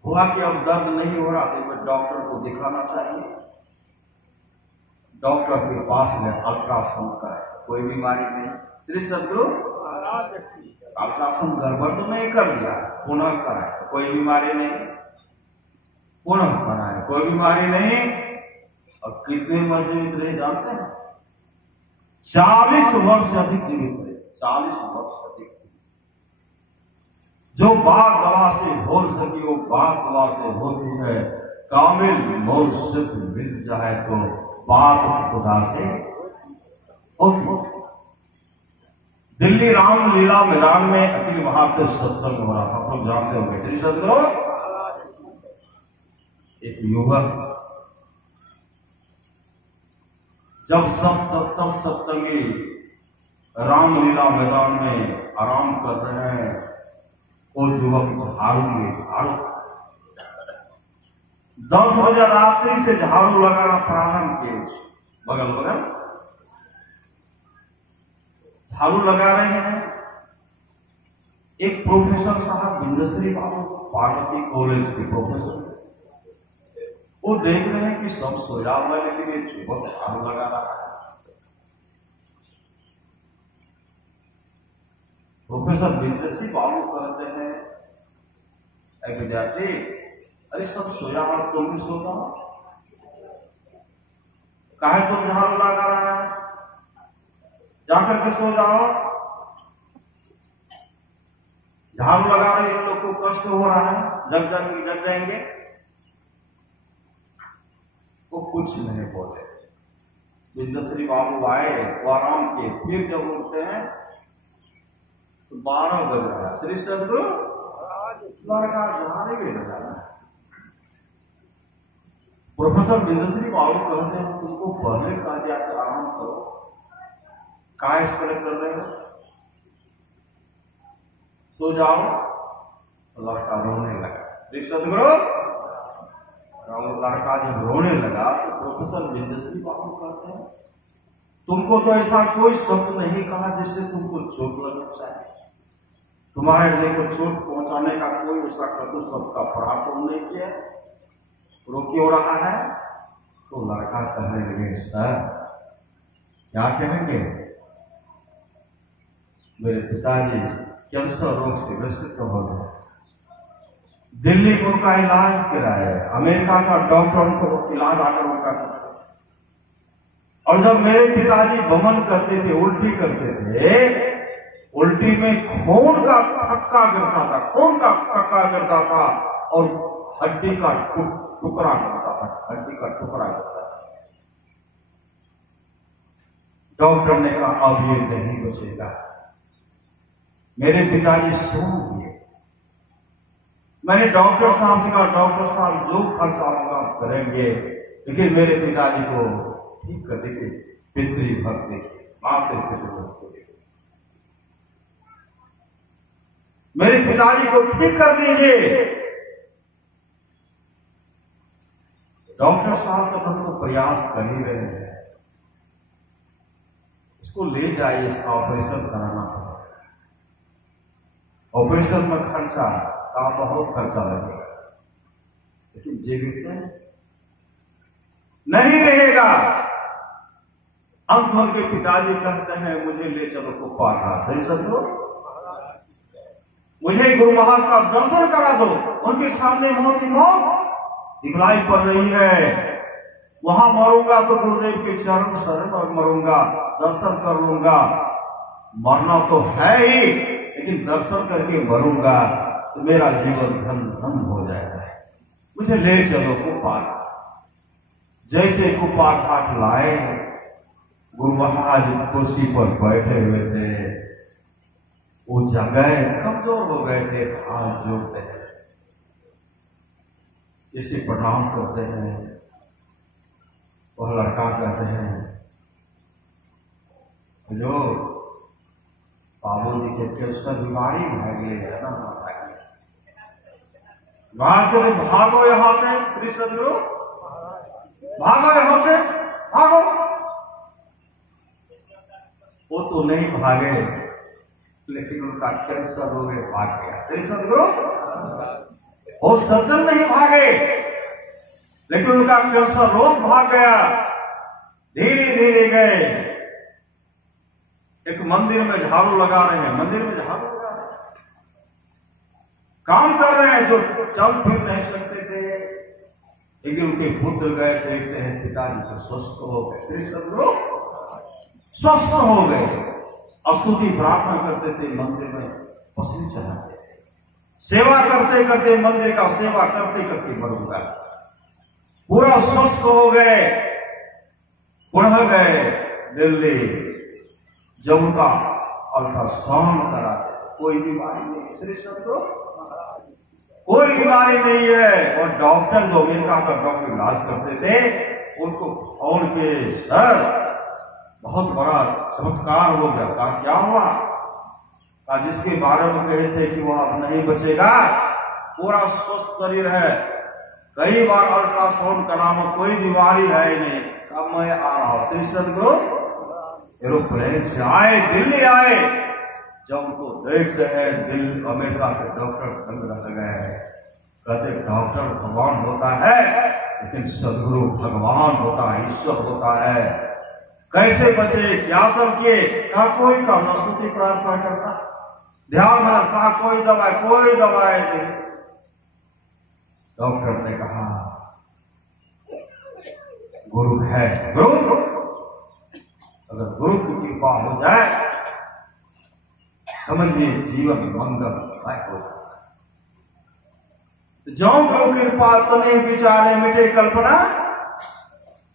हुआ कि अब दर्द नहीं हो रहा तो मैं डॉक्टर को दिखाना चाहिए। डॉक्टर के पास में अल्ट्रासाउंड कराए, कोई बीमारी नहीं। श्री सदगुरु अल्ट्रासाउंड गड़बड़ तो नहीं कर दिया, पुनः कराए, कोई बीमारी नहीं। पुनः कराए, कोई बीमारी नहीं। और कितने वर्ष जीवित रहे जानते हैं? 40 वर्ष से अधिक जीवित रहे, 40 वर्ष से अधिक। जो बात दवा से हो सकी वो बात दवा से होती है। कामिल मौत सिर्फ मिल जाए तो बात खुदा से होती। दिल्ली रामलीला मैदान में अखिल भारतीय सत्संग हो रहा था, आप लोग जानते होंगे। श्री सदगुरु एक युवक जब सब सत्संगी रामलीला मैदान में आराम कर रहे हैं, वो युवक झाड़ू में 10 बजे रात्रि से झाड़ू लगाना प्रारंभ किए। बगल बगल झाड़ू लगा रहे हैं। एक प्रोफेसर साहब बिंदश्री बाबू पार्वती कॉलेज के प्रोफेसर, वो देख रहे हैं कि सब सोया हुआ है लेकिन ये युवक झाड़ू लगा रहा है। प्रोफेसर बिंदश्री बाबू कहते हैं, एक विद्यार्थी, अरे सब सोया हुआ, तुम भी सो जाओ, काहे तुम झाड़ू लगा रहा है, जाकर के सो जाओ। झाड़ू लगा रहे इन लोग को कष्ट हो रहा है, जग जाएंगे। वो कुछ नहीं बोले। बिंदश्री बाबू आए, वो आराम किए। फिर जब उठते हैं तो 12 बज रहा है। श्री सदगुरु लड़का झाड़े भी लगा रहा है। प्रोफेसर बिंदश्री बाबू कहते हैं, तुमको पहले कहा दिया कि आराम करो, क्या इस तरह कर रहे हो, सो जाओ। लड़का रोने लगा। श्री सदगुरु लड़का जब रोने लगा तो प्रोफेसर बिंदश्री बाबू कहते हैं, तुमको तो ऐसा कोई शब्द नहीं कहा जिससे तुमको चोट लग जाए, तुम्हारे लिए को चोट पहुंचाने का कोई ऐसा कदू शब्द का प्रहार तुम नहीं किया, रो क्यों रहा है? तो लड़का कहने लगे, सर क्या कहेंगे, मेरे पिताजी कैंसर रोग से ग्रसित हो गए, दिल्ली में उनका इलाज कराया, अमेरिका का डॉक्टर उनको इलाज आकर उनका करता। और जब मेरे पिताजी वमन करते थे, उल्टी करते थे, उल्टी में खून का थक्का गिरता था, खून का थक्का गिरता था और हड्डी का टुकड़ा करता था, हड्डी का टुकड़ा करता था। डॉक्टर ने कहा अब ये नहीं बचेगा। मेरे पिताजी सो गए। मैंने डॉक्टर साहब से कहा, डॉक्टर साहब जो खर्चा होगा आप करेंगे, लेकिन मेरे पिताजी को ठीक कर देंगे। पितृभक्ति माते पितृभक्ति मेरे पिताजी को ठीक कर दीजिए। डॉक्टर साहब तो हमको प्रयास कर ही रहे हैं, इसको ले जाइए, इसका ऑपरेशन कराना पड़ेगा। ऑपरेशन में खर्चा का बहुत खर्चा लगेगा, लेकिन जीवित नहीं रहेगा। अंत उनके पिताजी कहते हैं मुझे ले चलो कुप्पा घाट, सही समझो, मुझे गुरु महाराज का दर्शन करा दो। उनके सामने मौत ही मौत दिखलाई पड़ रही है, वहां मरूंगा तो गुरुदेव के चरण शरण और मरूंगा, दर्शन कर लूंगा। मरना तो है ही, लेकिन दर्शन करके मरूंगा तो मेरा जीवन धन्य हो जाएगा। मुझे ले चलो कुप्पा घाट। जैसे कुप्पा घाट लाए, गुरु महाराज कुर्सी पर बैठे हुए थे, वो जगह कमजोर हो गए थे, हाथ जोड़ते हैं, जैसे प्रणाम करते हैं। वह लड़का कहते हैं जो बाबू जी के कैंसर बीमारी भाग ले है ना, महाराज कहते भागो यहां से, श्री सदगुरु भागो यहां से, भागो। वो तो नहीं भागे, लेकिन उनका कैंसर हो गए, भाग गया। श्री सदगुरु वो सज्जन नहीं भागे, लेकिन उनका कैंसर रोग भाग गया। धीरे धीरे गए, एक मंदिर में झाड़ू लगा रहे हैं, मंदिर में झाड़ू लगा रहे हैं, काम कर रहे हैं, जो चल फिर नहीं सकते थे। लेकिन उनके पुत्र गए, देखते हैं पिताजी को स्वस्थ हो गए। श्री सदगुरु स्वस्थ हो गए। स्तुति प्रार्थना करते थे, मंदिर में पसीने चलाते थे, सेवा करते करते, मंदिर का सेवा करते करते मरूंगा। पूरा स्वस्थ हो गए, पुनः गए दिल्ली। जब उनका अल्ट्रासाउंड कराते, कोई बीमारी नहीं, श्री सदगुरु कोई बीमारी नहीं है। और डॉक्टर जो अमेरिका का डॉक्टर इलाज करते थे, उनको फोन के सर बहुत बड़ा चमत्कार हो गया। कहा क्या हुआ? कहा जिसके बारे में कहे थे कि वह अब नहीं बचेगा, पूरा स्वस्थ शरीर है, कई बार अल्ट्रासाउंड कराना, कोई बीमारी है ही नहीं। कहा मैं आ रहा हूं। श्री सदगुरु एरोप्लेन से आए, दिल्ली आए। जब उनको देखते हैं, दिल्ली अमेरिका के डॉक्टर दंग रह गए। कहते डॉक्टर भगवान होता है, लेकिन सदगुरु भगवान होता है, ईश्वर होता है। कैसे बचे, क्या सब किए? कहा कोई काम न, स्तुति प्रार्थना करना, ध्यान भर। कहा कोई दवाई नहीं। डॉक्टर ने कहा गुरु है, गुरु अगर गुरु की कृपा हो जाए, समझिए जीवन मंगलमय हो जाता है। जो गुरु कृपा तने विचारे मिटे कल्पना,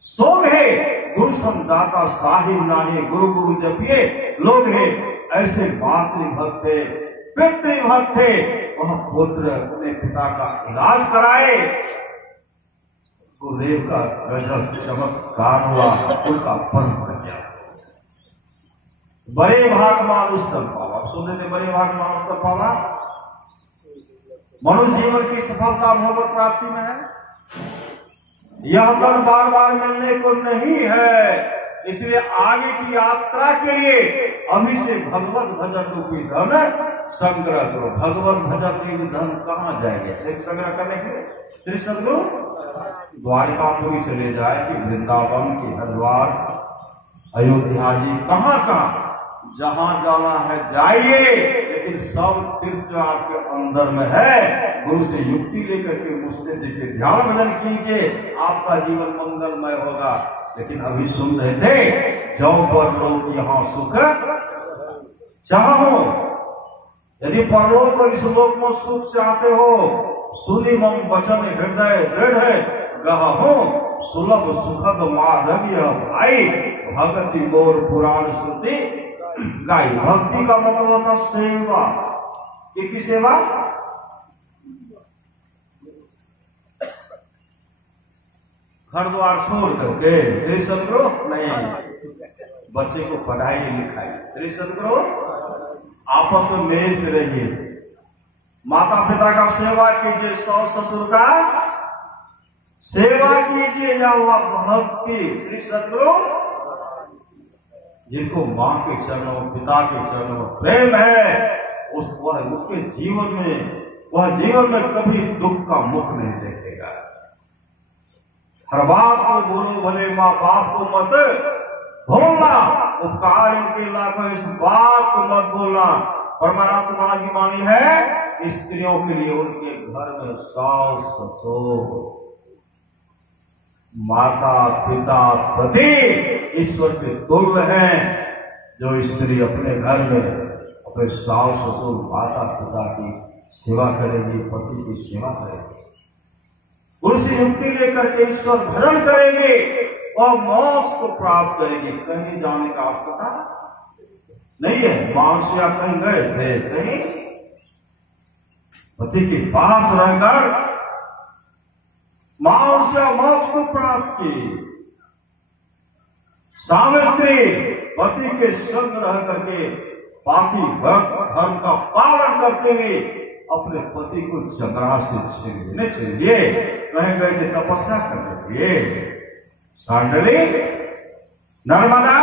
सो गए गुरु संदाता साहिब नाहे, गुरु गुरु जपिए लोग है। ऐसे मातृभक्त थे, पितृभक्त थे। वह पुत्र अपने पिता का इलाज कराए। गुरुदेव का गजब चमत्कार हुआ, उनका परम कन्या बड़े भाग मानुष तल पावा। सुनते थे बड़े भाग मानुष तल पावा। मनुष्य जीवन की सफलता भगवत प्राप्ति में है। यह धन बार बार मिलने को नहीं है, इसलिए आगे की यात्रा के लिए अभी से भगवत भजन रूपी धन संग्रह करो। भगवत भजन रूपी धन कहाँ जाएंगे संग्रह करने के लिए? श्री सदगुरु द्वारिकापुरी से ले जाए कि वृंदावन की हरिद्वार, अयोध्या जी, कहाँ कहाँ जहां जाना है जाइए, लेकिन सब तीर्थ जो आपके अंदर में है, गुरु से युक्ति लेकर के मुझसे जी के ध्यान भजन कीजिए, आपका जीवन मंगलमय होगा। लेकिन अभी सुन रहे थे, जो पर लोग यहाँ सुख चाहो, यदि परलोक और इस लोक में सुख चाहते हो, सुनी मम वचन हृदय दृढ़ है, गहो सुलभ सुखद माधव्य भाई, भगति मोर पुराण श्रुति गाई। भक्ति का मतलब होता सेवा। की सेवा? घर द्वार छोड़ करके श्री सदगुरु नहीं, बच्चे को पढ़ाई लिखाई। श्री सदगुरु आपस में मेल से रहिए, माता पिता का सेवा कीजिए, सास ससुर का सेवा कीजिए या वह भक्ति। श्री सदगुरु जिनको मां के चरणों, पिता के चरणों में प्रेम है, उसके जीवन में, वह जीवन में कभी दुख का मुख नहीं देखेगा। हर बात को बोलो भले, माँ बाप को मत भूलना, उपकार इनके लाखों, इस बात को मत बोलना। परमारास महाराज की वाणी है, स्त्रियों के लिए उनके घर में सास ससुर, माता पिता, पति ईश्वर के तुल्य हैं। जो स्त्री अपने घर में अपने सास ससुर, माता पिता की सेवा करेगी, पति की सेवा करेगी, गुरु से युक्ति लेकर के ईश्वर भजन करेगी और मोक्ष को प्राप्त करेगी। कहीं जाने का आवश्यकता नहीं है। मानस या कहीं गए थे, कहीं पति के पास रहकर मानस या मोक्ष को प्राप्त की। सावित्री पति के संग रह करके पापी धर्म का पालन करते हुए अपने पति को जबरा से छीन लेने चाहिए। कहीं गए थे तपस्या करने के लिए, सांडली नर्मदा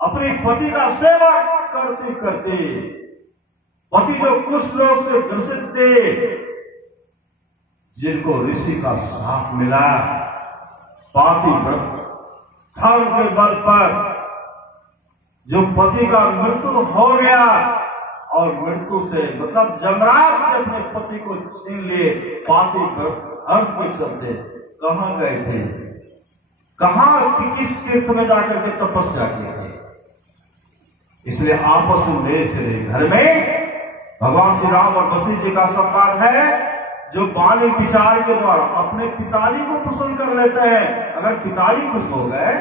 अपने पति का सेवा करते करते, पति जो कुछ लोग से ग्रसित थे, जिनको ऋषि का साप मिला, पापी व्रत धर्म के बल पर जो पति का मृत्यु हो गया, और मृत्यु से मतलब जमराज से अपने पति को छीन लिए, पापी धर्म के चलते कहां गए थे, कहां किस तीर्थ में जाकर के तपस्या की थी। इसलिए आपस में मेल चले। घर में भगवान श्री राम और वशिष्ठ जी का संवाद है, जो वाणी विचार के द्वारा अपने पिताजी को प्रसन्न कर लेते हैं। अगर पिताजी खुश हो गए,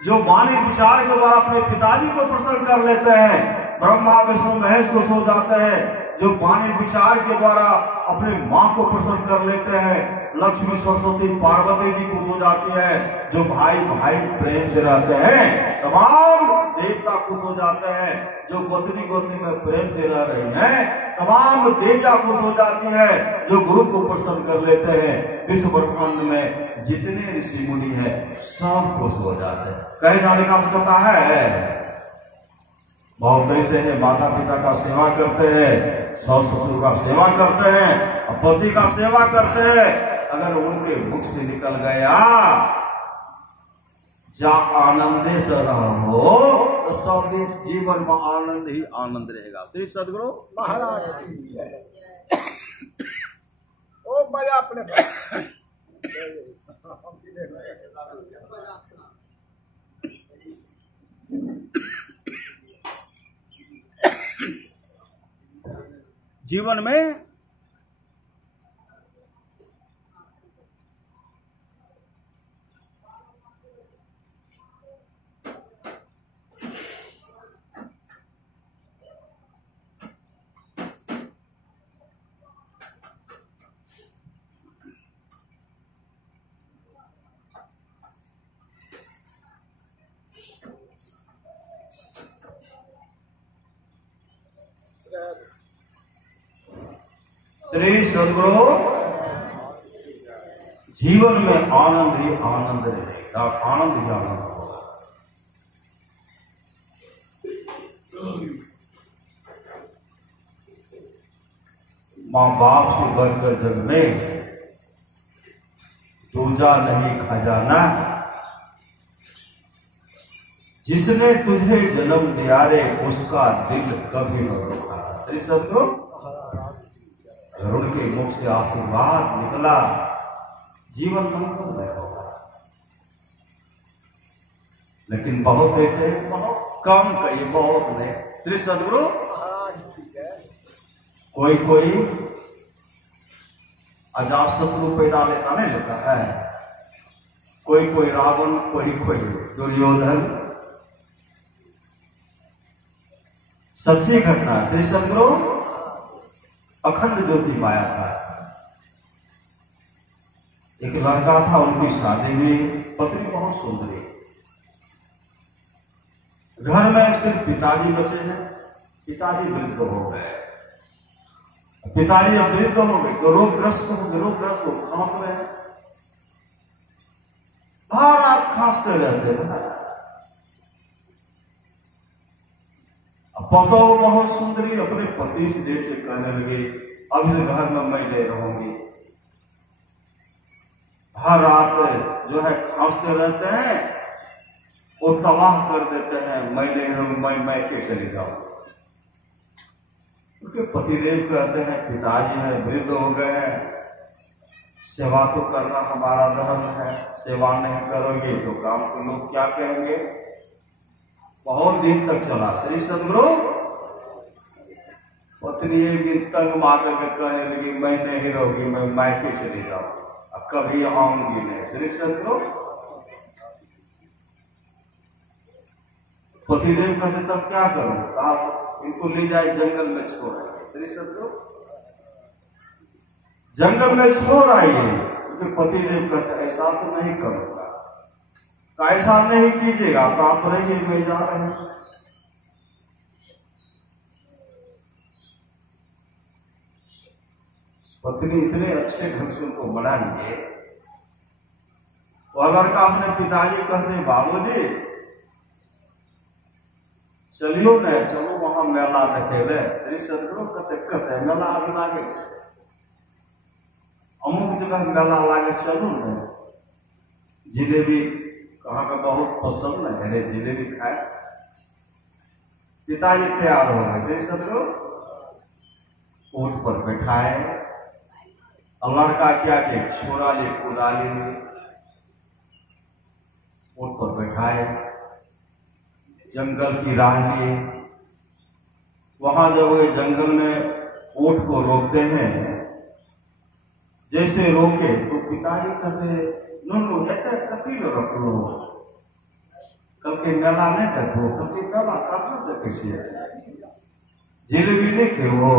जो वाणी विचार के द्वारा अपने पिताजी को प्रसन्न कर लेते हैं, ब्रह्मा विष्णु महेश खुश हो जाते हैं। जो वाणी विचार के द्वारा अपने मां को प्रसन्न कर लेते हैं, लक्ष्मी सरस्वती पार्वती जी खुश हो जाती है। जो भाई भाई प्रेम से रहते हैं, तमाम देवता खुश हो जाते हैं। जो गोतनी गोतनी में प्रेम से रह रही हैं, तमाम देवता खुश हो जाती है। जो गुरु को प्रसन्न कर लेते हैं, विश्व ब्रह्मांड में जितने ऋषि मुनि हैं सब खुश हो जाते हैं। कहे जाने का आवश्यकता है। बहुत ऐसे हैं, माता पिता का सेवा करते हैं, सास ससुर का सेवा करते हैं, पति का सेवा करते हैं। अगर उनके मुख से निकल गया जा आनंदे से रहो, तो सब दिन जीवन में आनंद ही आनंद रहेगा। श्री सदगुरु महाराज ओ भैया अपने जीवन में श्री सदगुरु जीवन में आनंद ही आनंद रहेगा, आनंद ही आनंद होगा। मां बाप से बढ़कर जग में दूजा नहीं खजाना, जिसने तुझे जन्म दिया रे उसका दिल कभी न रुका। श्री सदगुरु उनके मुख से आशीर्वाद निकला, जीवन मंगलमय होगा। लेकिन बहुत ऐसे, बहुत कम कहिए, बहुत नहीं। श्री सदगुरु कोई अजातशत्रु पैदा लेता नहीं लेता है, कोई रावण, कोई दुर्योधन। सच्ची घटना। श्री सदगुरु अखंड ज्योति माया था। एक लड़का था, उनकी शादी हुई, पत्नी बहुत सुंदरी। घर में सिर्फ पिताजी बचे हैं, पिताजी वृद्ध हो गए। पिताजी अब वृद्ध हो गए तो रोगग्रस्त हो खांस रहे हैं, हर रात खांसते रहते हैं। पतो बहुत सुंदरी अपने पति से देर से कहने लगे अब इस घर में मैं नहीं रहूंगी, हर रात जो है खांसते रहते हैं, वो तबाह कर देते हैं, मैं नहीं रहूंगी, मैं के चली जाऊं। क्योंकि पतिदेव कहते हैं पिताजी है, वृद्ध हो गए हैं, सेवा तो करना हमारा धर्म है, सेवा नहीं करोगे तो काम को लोग क्या कहेंगे। बहुत दिन तक चला। श्री सदगुरु पत्नी एक दिन तंग मार करके कहने लगी मैं नहीं रहूंगी, मैं मायके चली जाऊं, अब कभी आऊंगी नहीं। श्री सदगुरु पतिदेव कहते तब क्या करूं, कहा इनको ले जाए जंगल में छोड़ आइए। श्री सदगुरु जंगल में छोड़ आइए, क्योंकि पतिदेव कहते ऐसा तो नहीं करूंगा, ऐसा नहीं कीजिएगा तो आप रहिए, मैं जा रहे हैं। पत्नी इतने अच्छे ढंग से उनको मना लिए। वह लड़का अपने पिताजी कहते बाबूजी चलियो न, चलो वहां मेला देखे ले। श्री सदगुरु कहते मेला अभी लागे, अमुक जगह मेला लागे, चलू न। जिलेबी कहाँ का बहुत पसंद है, जिलेबी खाए। पिताजी तैयार हो गए। श्री सदगुरु ऊंट पर बैठाए, लड़का क्या के छोरा ले कुदाली ले ऊंट पर बैठाए, जंगल की राह लिए। वहां जब वो जंगल में ऊंट को रोकते हैं, जैसे रोके तो पिताजी कहते नो एते कथी लो रख लो, कल के मेला नहीं देखो, कल के मेला कहाँ देखे छियै, जिलेबी नहीं खेबो,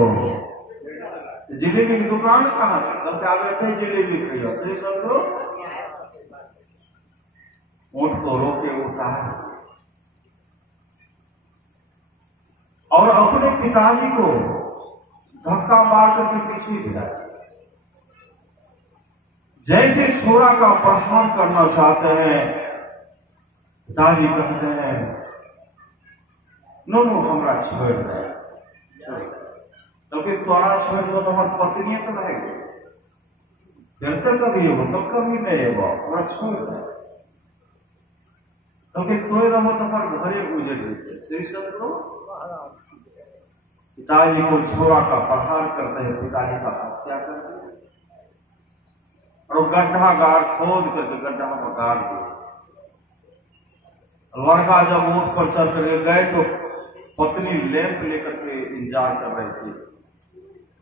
जिलेबी की दुकान कहाँ छै, कल के आबे थे जिलेबी खइयो। श्री सदगुरु ऊंट को रोके उतार और अपने पिताजी को धक्का मार करके पीछे गिराया। जैसे छोरा का प्रहार करना चाहते हैं, पिताजी कहते हैं नो हमरा छोड़ दे, क्योंकि तोरा छोड़ दो तो हमारी पत्नी तो रहेगी, फिर तक कभी हो तो कभी नहीं हो, हमरा छोड़ दे, क्योंकि तो रहो तो हमारे घरे गुजर देते। श्री सदगुरु पिताजी को छोरा का प्रहार करते हैं, पिताजी का हत्या करते हैं और गड्ढा गार खोद करके गड्ढा में गाड़ दिए। लड़का जब ऊंट पर चढ़ करके गए तो पत्नी लैंप लेकर के इंतजार कर रही थी,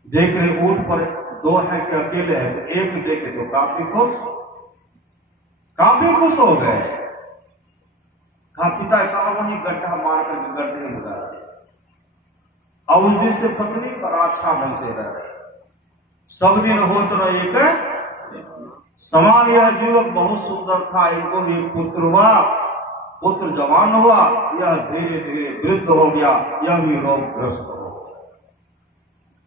देख रहे ऊंट पर दो है कि अकेले हैं, तो एक देखे तो काफी खुश हो गए। कहा पिता कहा वही गड्ढा मार करके गड्ढे में डाल दिया। अब उस दिन से पत्नी बड़ा अच्छा ढंग से रह रही, सब दिन होत रहे एक समान। यह युवक बहुत सुंदर था, इनको भी पुत्र हुआ, पुत्र जवान हुआ, यह धीरे धीरे वृद्ध हो गया, यह भी रोगग्रस्त हो गया।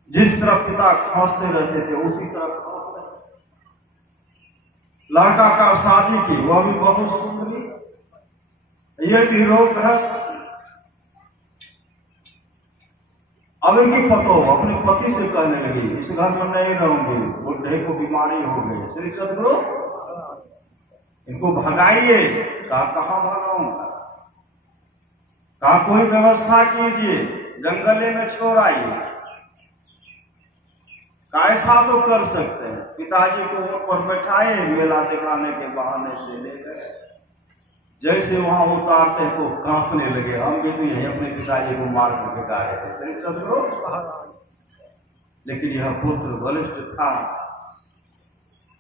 जिस तरह पिता खांसते रहते थे उसी तरह खांस रहे। लड़का का शादी की, वह भी बहुत सुंदरी, यह भी रोगग्रस्त। अब इनकी पतो अपने पति से कहने लगी इस घर में नहीं रहूंगी, बुढ़े को बीमारी हो गई। श्री सदगुरु इनको भगाइए। कहा कहां भगाऊंगा, कहा कोई व्यवस्था कीजिए, जंगले में छोड़ आइए। ऐसा तो कर सकते हैं। पिताजी को ऊपर बैठाए, मेला दिखाने के बहाने से ले गए। जैसे वहां उतारते तो कांपने लगे, हम भी तो यही अपने पिताजी को मार करके गा रहे थे। श्री सदगुरु लेकिन यह पुत्र बलिष्ठ था,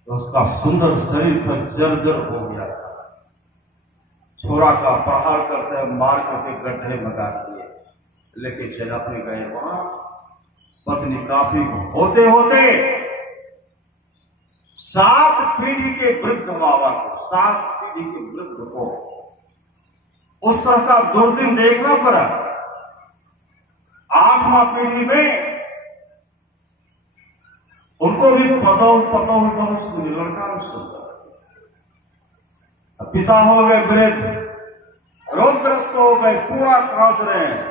तो उसका सुंदर शरीर था जर्जर हो गया था। छोरा का प्रहार करते मार करके गड्ढे में गाड़ दिए, लेकिन चल अपने गए वहां। पत्नी काफी होते होते 7 पीढ़ी के वृद्ध बाबा को, 7 पीढ़ी के वृद्ध को उस तरह का दुर्दिन देखना पड़ा। 8वां पीढ़ी में उनको भी पतो बहुत सुनी, लड़का भी सुंदर। पिता हो गए वृद्ध, रोगग्रस्त हो गए, पूरा कांस रहे हैं।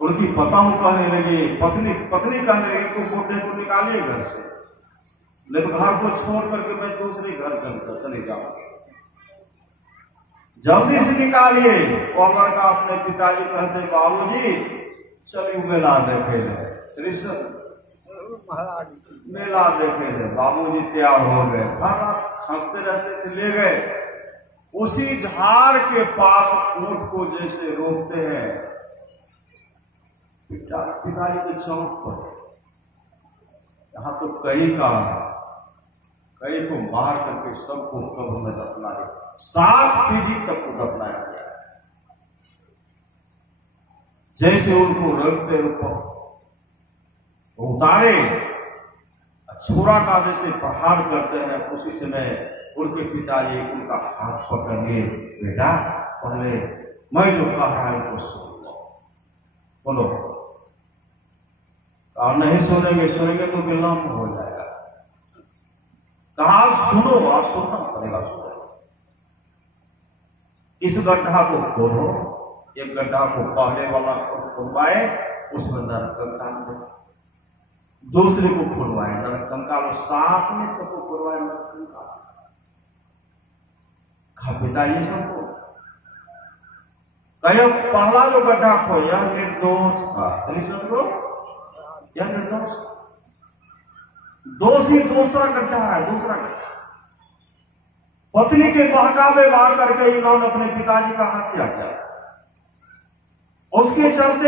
उनकी पताओं कहने लगी, पत्नी कहने लगी, इनको बुढ़े को निकालिए घर से, नहीं तो घर को छोड़ करके मैं दूसरे घर चले जाऊंगी, जल्दी से निकालिए। वो लड़का अपने पिताजी कहते, बाबूजी चलिए मेला देखे श्री महाराज मेला देखे थे। बाबूजी तैयार हो गए, हंसते रहते थे, ले गए। उसी झाड़ के पास ऊंट को जैसे रोकते हैं, पिताजी तो चौक पर, यहां तो कई को मार करके सबको कब्र में दफना दिया, 7 पीढ़ी तक को दफनाया गया। जैसे उनको रखते उतारे, छुरा का जैसे प्रहार करते हैं, उसी समय उनके पिताजी उनका हाथ पकड़ लिए, बेटा पहले मैं जो कह रहा हूं उनको सुन लो, बोलो। कहा नहीं सुनेंगे तो विलंब हो जाएगा। कहा सुनो, आज सुनना पड़ेगा, सुनो। इस गड्ढा को खोलो, एक गड्ढा को पहले वाला खुदवाए, उसमें नरक कंकाल, दूसरे को खुदवाए नरक कंकाल, साथ में तक को खुदवाए नरक कंकाल। कहा पिताजी सबको, कहे पहला जो गड्ढा खो यह निर्दोष था, यह निर्दोष, दोषी दूसरा गड्ढा है, दूसरा गड्ढा। पत्नी के बहकावे मार करके इन्होंने अपने पिताजी का हत्या किया, उसके चलते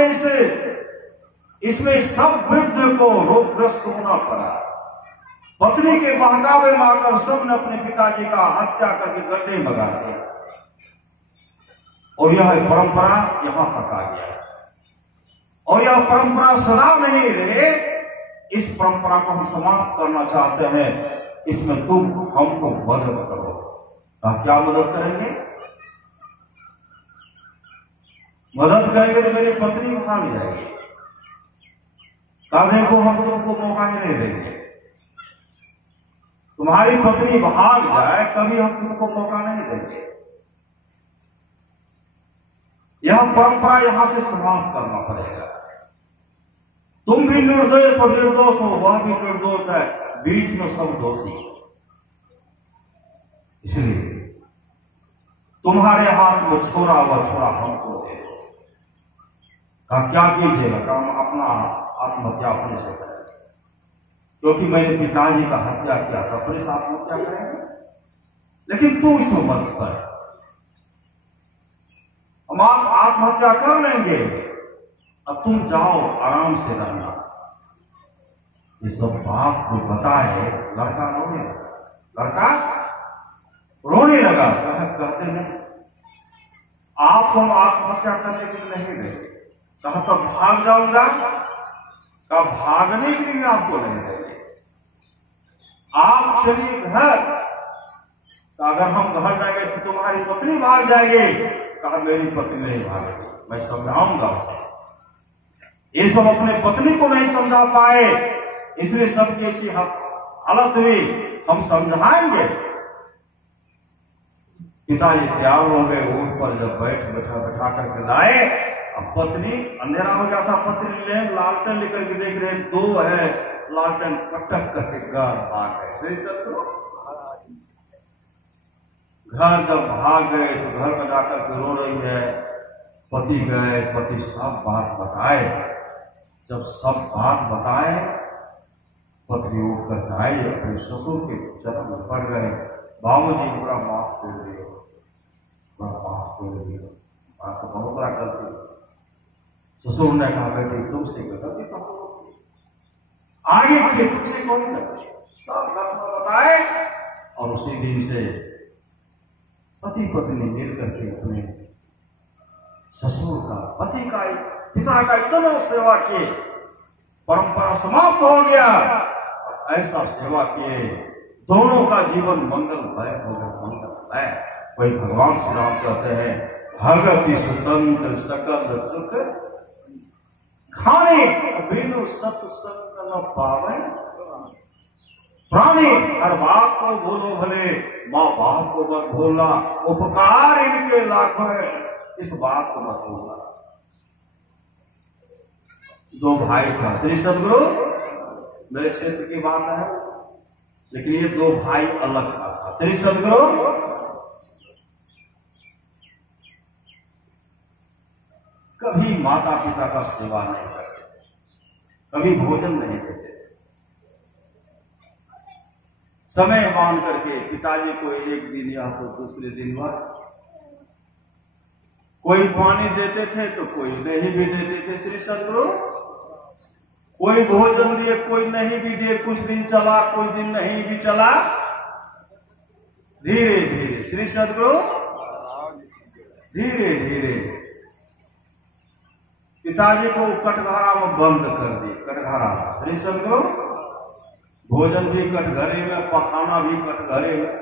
इसमें सब वृद्ध को रोगग्रस्त होना पड़ा। पत्नी के बहकावे मारकर सबने अपने पिताजी का हत्या करके गड्ढे में लगा दिया, और यह परंपरा यहां तक आ गया है। और यह परंपरा सदा नहीं रहे, इस परंपरा को हम समाप्त करना चाहते हैं। इसमें तुम हमको मदद करो। क्या मदद करेंगे? मदद करेंगे तो मेरी पत्नी भाग जाएगी। कहा देखो हम तुमको मौका ही नहीं देंगे, तुम्हारी पत्नी भाग जाए कभी हम तुमको मौका नहीं देंगे। यह परंपरा यहां से समाप्त करना पड़ेगा। तुम भी निर्दोष और निर्दोष हो, वह भी निर्दोष है, बीच में सब दोषी। इसलिए तुम्हारे हाथ में छोड़ा हुआ छोड़ा हमको दे दो। कहा क्या कीजिएगा? काम अपना आत्महत्या अपने से करेंगे, क्योंकि मैंने पिताजी का हत्या किया था, अपने से आत्महत्या करेंगे। लेकिन तू इसमें मत कर, हम आप आत्महत्या कर लेंगे, अब तुम जाओ आराम से रहना। ये सब बात को बताए, लड़का रोने लगा। कहते नहीं, आप हम आत्महत्या करने के लिए नहीं देंगे। कहा तब भाग जाऊंगा? कहा भागने के लिए आपको नहीं देंगे, आप चलिए घर। तो अगर हम घर जाएंगे तो तुम्हारी पत्नी भाग जाएगी। कहा मेरी पत्नी नहीं भागेगी, मैं समझाऊंगा उसे। ये सब अपने पत्नी को नहीं समझा पाए, इसलिए सबकी ऐसी हालत हुई। हम समझाएंगे। पिताजी तैयार हो गए, ऊंट पर जब बैठा करके लाए। अब पत्नी, अंधेरा हो गया था, पत्नी लालटेन लेकर के देख रहे, 2 है, लालटेन पटक करके घर भाग गए। सही सत्य। घर जब भाग गए तो घर में जाकर के रो रही है। पति गए, पति सब बात बताए। जब सब बात बताए, पत्नी उठ कर आई, अपने ससुर के चरण में पड़ गए। बाबूजी बड़ा माफ कर दियो, बड़ा माफ कर दियो, आपसे बहुत बड़ा गलती। ससुर ने कहा बेटी तुमसे गलती तो आगे की तुमसे कोई गलती। सब घटना बताए, और उसी दिन से पति पत्नी मिल करके अपने ससुर का, पति का, पिता का इतना सेवा किए, परंपरा समाप्त हो गया। ऐसा सेवा किए, दोनों का जीवन मंगलमय हो गया, मंगलमय। वही भगवान श्री राम कहते हैं, भगति स्वतंत्र सकल सुख खाने बिनु सत्संग न पावे प्राणी। हर बात को भूलो भले, माँ बाप को मत भूलना, उपकार इनके लाखों है, इस बात को मत भूलना। दो भाई था, श्री सदगुरु मेरे क्षेत्र की बात है, लेकिन ये दो भाई अलग था। श्री सदगुरु कभी माता पिता का सेवा नहीं करते, कभी भोजन नहीं देते। समय मान करके पिताजी को एक दिन या तो दूसरे दिन वह कोई पानी देते थे तो कोई नहीं भी देते थे। श्री सदगुरु कोई भोजन दिए, कोई नहीं भी दिए। कुछ दिन चला, कुछ दिन नहीं भी चला। धीरे धीरे श्री सदगुरु धीरे धीरे पिताजी को कटघरा में बंद कर दिए। कटघरा में श्री सदगुरु भोजन भी कटघरे में, पखाना भी कटघरे में।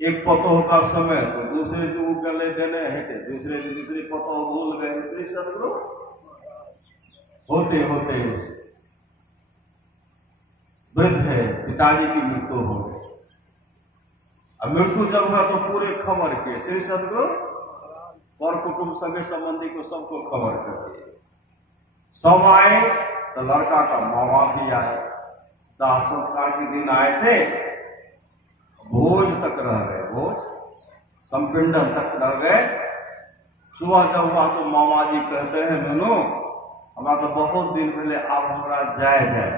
एक पतोह का समय तो दूसरे जो गले देने हैं, दूसरे दूसरे पतोह भूल गए। श्री सदगुरु होते होते वृद्ध है, पिताजी की मृत्यु हो गई। अब मृत्यु जब हुआ तो पूरे खबर के श्री सदगुरु और कुटुंब सगे संबंधी को सबको खबर कर दिए। सब आए तो लड़का का मामा भी आए, दाह संस्कार के दिन आए थे। भोज तक रह गए, भोज संपिंडन तक रह गए। सुबह जब हुआ तो मामा जी कहते हैं, नूनू हमरा तो बहुत दिन पहले आप हमरा जाए गए।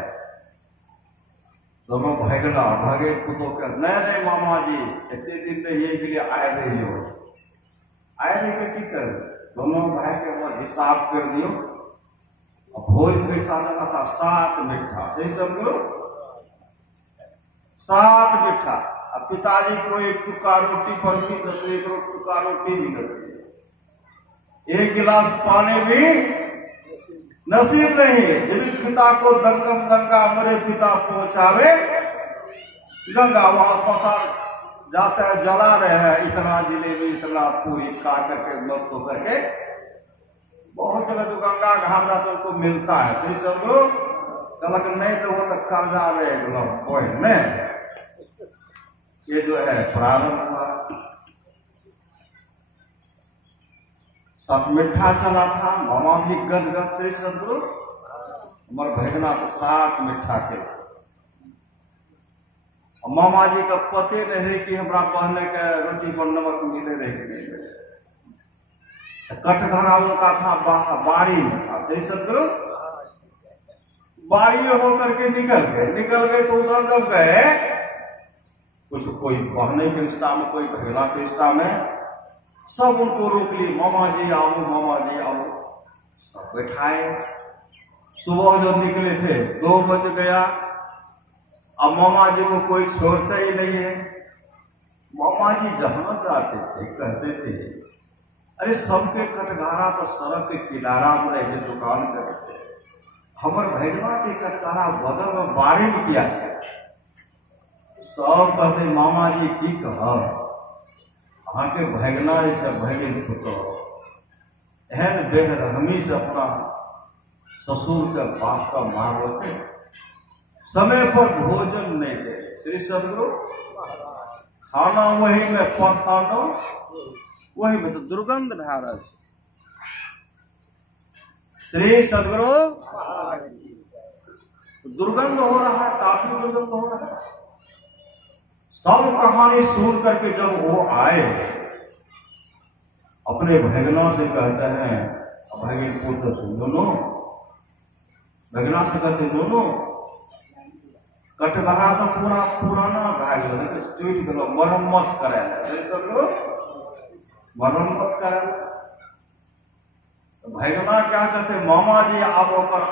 दोनों भगना भगे पुतो के नहीं मामा जी इतने दिन रहिए के लिए आए रही हो, आए रही के की कर। दोनों भाई के हमारे हिसाब कर दियो। भोज कैसा चला था? 7 मिठा। सही सदगुरु 7 मिठा। अब पिताजी को एक टुकड़ा रोटी पर भी, दूसरे को टुकड़ा रोटी भी करती, एक गिलास पानी भी नसीब नहीं। जीवित पिता को दंगम दंगा मरे पिता पहुंचावे गंगा। वहां स्मशान जाता है, जला रहे हैं, इतना जिलेबी इतना पूरी काट करके मस्त होकर के। बहुत जगह जो गंगा घाट जाता है उनको मिलता है। श्री सदगुरु कहलक नहीं तो वो तो कर्जा रहे कोई नहीं। ये जो है प्रारंभ हुआ। 7 मिठा चला था, मामा भी गदगद। श्री सदगुरु हमारे भगना तो 7 मिठा के। मामा जी का पते नहीं रहे कि हमरा पहने के रोटी पर नमक मिले रहे कि नहीं मिले। कटघरा उनका था बाड़ी में था। श्री सदगुरु बाड़ी होकर के निकल गए तो उधर जब गए कुछ कोई बहने के रिश्ता में, कोई भगना के रिश्ता में, सब उनको रोक लिए। मामा जी आओ, मामा जी आओ। सब बैठाए। सुबह जब निकले थे 2 बज गया। अब मामा जी को कोई छोड़ता ही नहीं है। मामा जी जहां जाते थे कहते थे, अरे सबके कटघरा तो सड़क के किनारा में रहे दुकान करे थे, हमर भगना के कटघरा बगल में बाड़ी में किया है। सब कहते मामा जी की कह अहाँ के भगना भगिन पुतो एहन बेरहमी से अपना ससुर के बाप का मारते, समय पर भोजन नहीं दे। श्री सदगुरु खाना वही में पकानो वही में तो दुर्गंध भा रहा है। श्री सदगुरु दुर्गंध हो रहा है, काफी दुर्गंध हो रहा है। सब कहानी सुन करके जब वो आए अपने भगना से कहते हैं, भगिन पुत्र सुन दोनों भगना से कहते दोनों कटघरा तो पूरा पुराना भाग टूट गलो, मरम्मत करे। सदगुरु मरम्मत करे। भगना क्या कहते मामा जी आप ओकर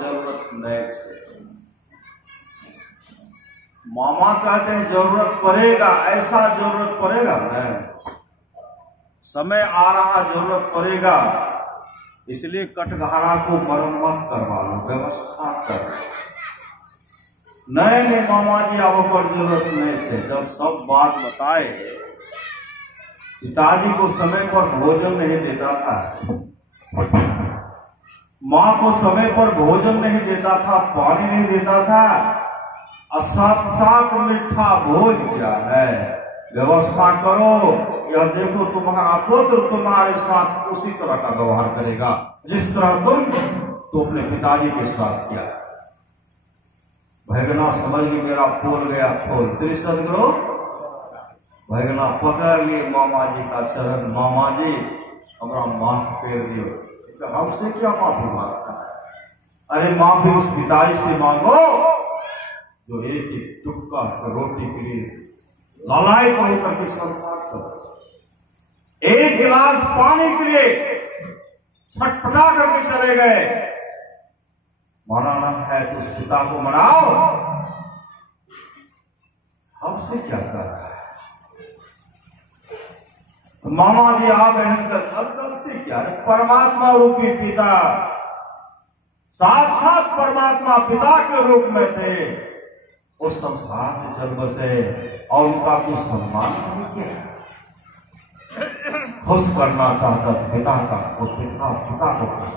जरूरत नहीं है। मामा कहते हैं जरूरत पड़ेगा, ऐसा जरूरत पड़ेगा नहीं, समय आ रहा जरूरत पड़ेगा, इसलिए कटघरा को मरम्मत करवा लो, व्यवस्था कर। नहीं मामा जी अब पर जरूरत नहीं है। जब सब बात बताए, पिताजी को समय पर भोजन नहीं देता था, मां को समय पर भोजन नहीं देता था, पानी नहीं देता था, और साथ साथ मीठा भोज क्या है, व्यवस्था करो। यह देखो तुम्हारा पुत्र तुम्हारे साथ उसी तरह का व्यवहार करेगा जिस तरह तुम तो अपने पिताजी के साथ किया। भैगना समझ के मेरा फूल गया फूल। श्री सदगुरु भैगना पकड़ लिए मामा जी का चरण, मामा जी हमारा माफ कर दियो। हमसे क्या माफी मांगता है? अरे माफी उस पिताजी से मांगो जो एक एक टुक्का रोटी के लिए लालायित होकर के संसार चल, एक गिलास पानी के लिए छटपटा करके चले गए। मनाना है तो उस पिता को मनाओ। हमसे क्या कर रहा है? मामा जी आ बहन का सब गलती क्या है? परमात्मा रूपी पिता साक्षात परमात्मा पिता के रूप में थे, वो संसार से चल बसे और उनका कुछ सम्मान नहीं किया। खुश करना चाहता था पिता का, वो पिता को खुश।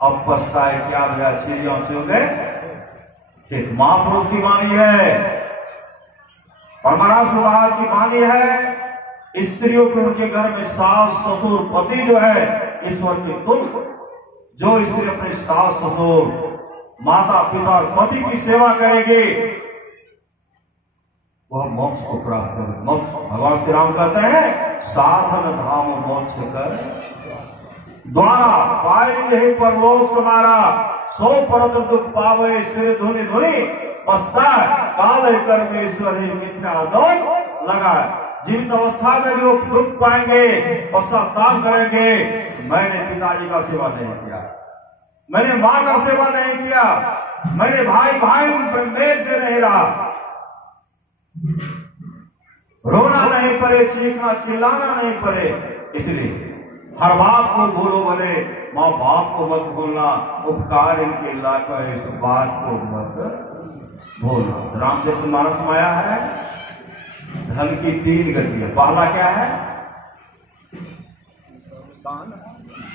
अब पछताए क्या गया, चिड़ियों से हो गए। एक महापुरुष की वाणी है, परमारा सुभाष की वाणी है, स्त्रियों के उनके घर में सास ससुर पति जो है ईश्वर के तुल्य। जो स्त्री अपने सास ससुर माता पिता और पति की सेवा करेगी वह मोक्ष को प्राप्त करे। मोक्ष भगवान श्री राम कहते हैं साधन धाम मोक्ष कर द्वारा पायरी यही पर लोक समारा, सो परत्र दुख पावे श्री धुनि धुनि पछताए, काल कर्मेश्वर ही मिथ्या दोष लगाए। जीवित अवस्था में भी वो दुख पाएंगे, पश्चाताप करेंगे, मैंने पिताजी का सेवा नहीं किया, मैंने मां का सेवा नहीं किया, मैंने भाई भाई मेल से नहीं रहा। रोना नहीं पड़े, चीखना चिल्लाना नहीं पड़े। इसलिए हर बात को भूलो भले, माँ बाप को मत भूलना, उपकार इनके लाख है, इस बात को मत भूलना। रामचरितमानस में आया है धन की 3 गति है। पहला क्या है?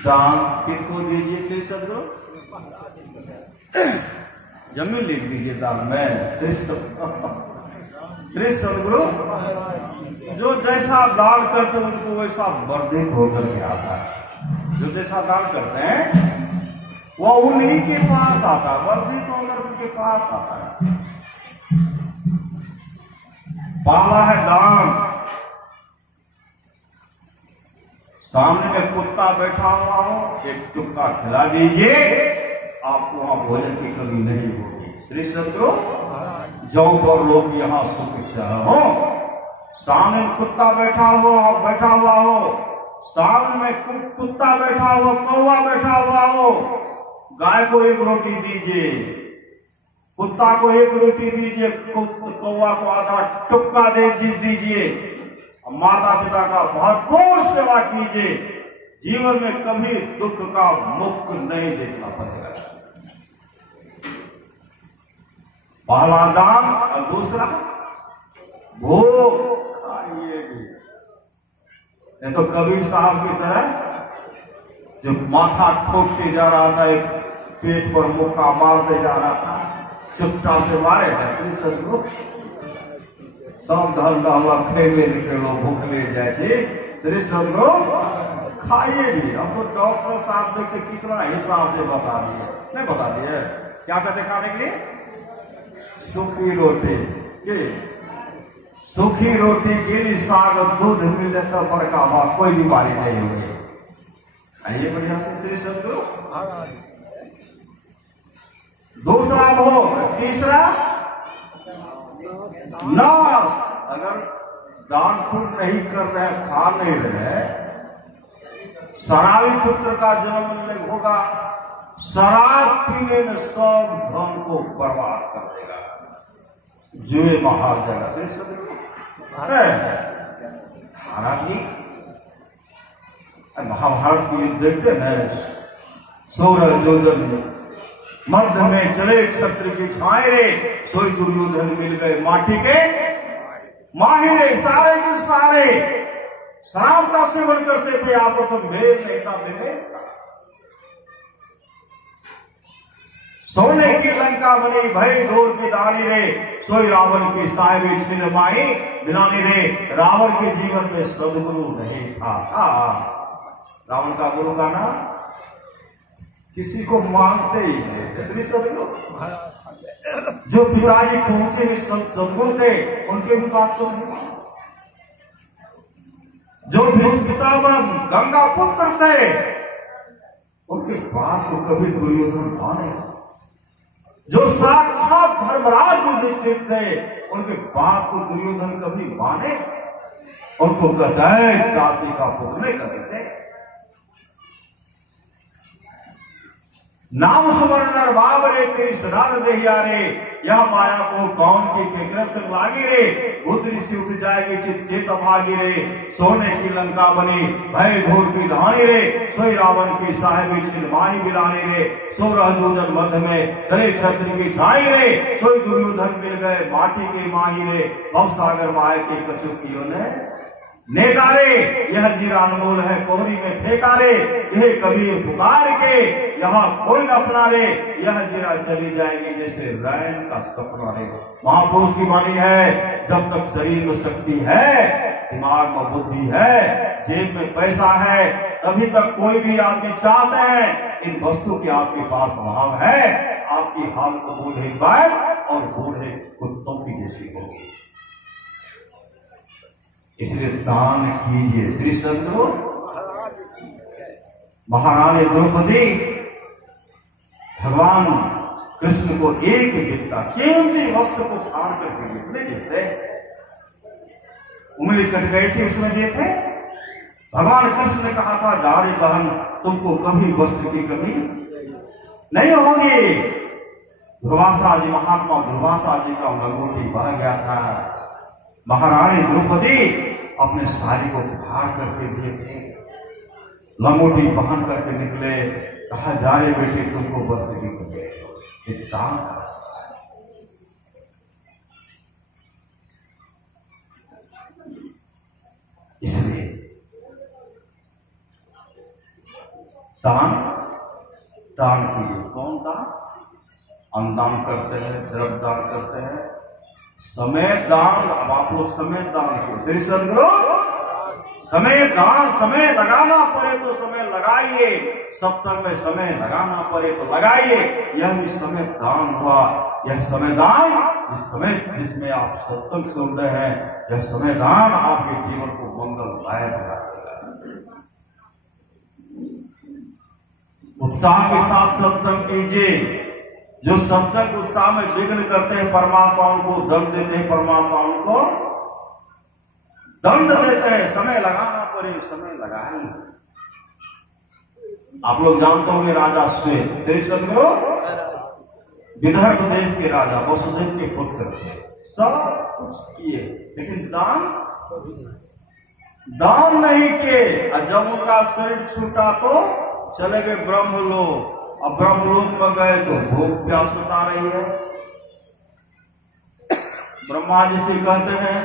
दान। किनको दीजिए श्री सदगुरु? जमीन लिख दीजिए दान में। श्री सदगुरु जो जैसा दान करते हैं उनको वैसा वर्धित होकर के आता है। जो जैसा दान करते हैं वो उन्हीं के पास आता है, वर्धित होकर उनके पास आता है। पहला है दान। सामने में कुत्ता बैठा हुआ हो, एक टुक्का खिला दीजिए, आपको वहां भोजन की कमी नहीं होगी। श्री सदगुरु जो पर लोग यहाँ सुख चाहो। सामने में कुत्ता बैठा हुआ हो, सामने में कुत्ता बैठा हुआ, कौवा बैठा हुआ हो, गाय को 1 रोटी दीजिए, कुत्ता को 1 रोटी दीजिए, कौवा को आधा टुक्का दे दीजिए, माता पिता का भरपूर सेवा कीजिए। जीवन में कभी दुख का मुख नहीं देखना पड़ेगा। पहला दान और दूसरा भोग खाइए भी। नहीं तो कबीर साहब की तरह जो माथा ठोकते जा रहा था, एक पेट पर मुक्का मारते जा रहा था, चुपटा से मारे थे। श्री सदगुरु सब धन दौलत खेबे निकलो भूखले जाए। श्री सदगुरु खाइए भी। अब तो डॉक्टर साहब देख के कितना हिसाब से बता दिए, नहीं बता दिए क्या कहते खाने के लिए? सूखी रोटी। सूखी रोटी गिली साग दूध मिले तो पर का कोई बीमारी नहीं होगी। आइए बढ़िया से श्री सदगुरु। दूसरा भोग। तीसरा नाश। अगर दान पुण्य नहीं कर रहे, खा नहीं रहे, शराबी पुत्र का जन्म होगा, शराब पीने में सब धन को बर्बाद कर देगा, जुए में हार जाएगा। श्री सदगुरु हारा भी। महाभारत को युद्ध देखते न, 16 योजन मध्य में चले क्षत्र की छाए रे, सोई दुर्योधन मिल गए माटी के माहिरे। सारे के सारे शराब का सेवन करते थे, आपस में मेल नहीं था, विवेक था। सोने की लंका बनी भय दूर की दानी रे, सोई रावण की साहिबी छिन माई बिलानी रे। रावण के जीवन में सदगुरु नहीं था। रावण का गुरु का नाम किसी को मानते ही नहीं, श्री सदगुरु। जो पिताजी पहुंचे भी सदगुरु थे, उनके भी बात को नहीं माना। जो भीष्म पितामह गंगा पुत्र थे, उनके बात को कभी दुर्योधन माने। जो साक्षात धर्मराज युधिष्ठिर थे, उनके बात को दुर्योधन कभी माने। उनको कहता है दासी का पुत्र नहीं कहते थे। नाम सुवर्ण बाबरे तेरी सदा देहिया रे, यह माया को कौन की केकरा से लागी रे। बुद्धि से उठ जाएगी चित चेत भागी रे, सोने की लंका बनी भय धूर की धानी रे। सोई रावण की साहिबी छिन माही बिलानी रे, सो रह जोजन मध्य में करे छत्र की छाई रे। सोई दुर्योधन मिल गए माटी के माही रे, भव सागर माए के कचुकियों ने नेकारे। यह जीरा अनमोल है कोहरी में फेंकारे, यह कबीर पुकार के यहाँ कोई न अपना रे। यह जीरा चली जाएगी जैसे रैन का सपना रे। महापुरुष की वाणी है, जब तक शरीर में शक्ति है, दिमाग में बुद्धि है, जेब में पैसा है, तभी तक कोई भी आदमी चाहते हैं इन वस्तु के आपके पास अभाव है, आपकी हालत बूढ़े बैल और बूढ़े कुत्तों की जैसी होगी। इसलिए दान कीजिए। श्री सदगुरु महारानी द्रौपदी भगवान कृष्ण को एक बिकता कीमती वस्त्र को फाड़ करके नहीं देते। उंगली कट गई थी, उसमें देते। भगवान कृष्ण ने कहा था, जारी बहन तुमको कभी वस्त्र की कमी नहीं होगी। दुर्वासा जी, महात्मा दुर्वासा जी का लंगोटी बह गया था। महारानी द्रौपदी अपने साड़ी को फाड़ करके दिए थे, लंगोटी पहन करके निकले। कहा, जा रे बेटे तुमको वस्त्र की कमी। इसलिए दान कीजिए। कौन दान? अन्नदान करते हैं, द्रव्य दान करते हैं, समय दान। अब आप लोग समय दान किए। श्री सदगुरु समय दान, समय लगाना पड़े तो समय लगाइए, सत्संग में समय लगाना पड़े तो लगाइए। यह भी समय दान हुआ। यह समय दान, इस समय जिसमें आप सत्संग सुन रहे हैं, यह समय दान आपके जीवन को मंगलमय बना देगा। उत्साह के साथ सत्संग कीजिए। जो सत्संग उत्साह में विघ्न करते हैं, परमात्मा उनको दंड देते हैं, परमात्मा उनको दंड देते हैं। समय लगाना पड़े, समय लगाइए। आप लोग जानते होंगे राजा श्वेत, श्री सदगुरु विदर्भ देश के राजा वसुदेव के पुत्र थे। सब कुछ किए, लेकिन दान नहीं किए। और जब उनका शरीर छूटा तो चले गए ब्रह्मलोक। अब ब्रह्मलोक में गए तो भूख प्यास सता रही है। ब्रह्मा जी से कहते हैं,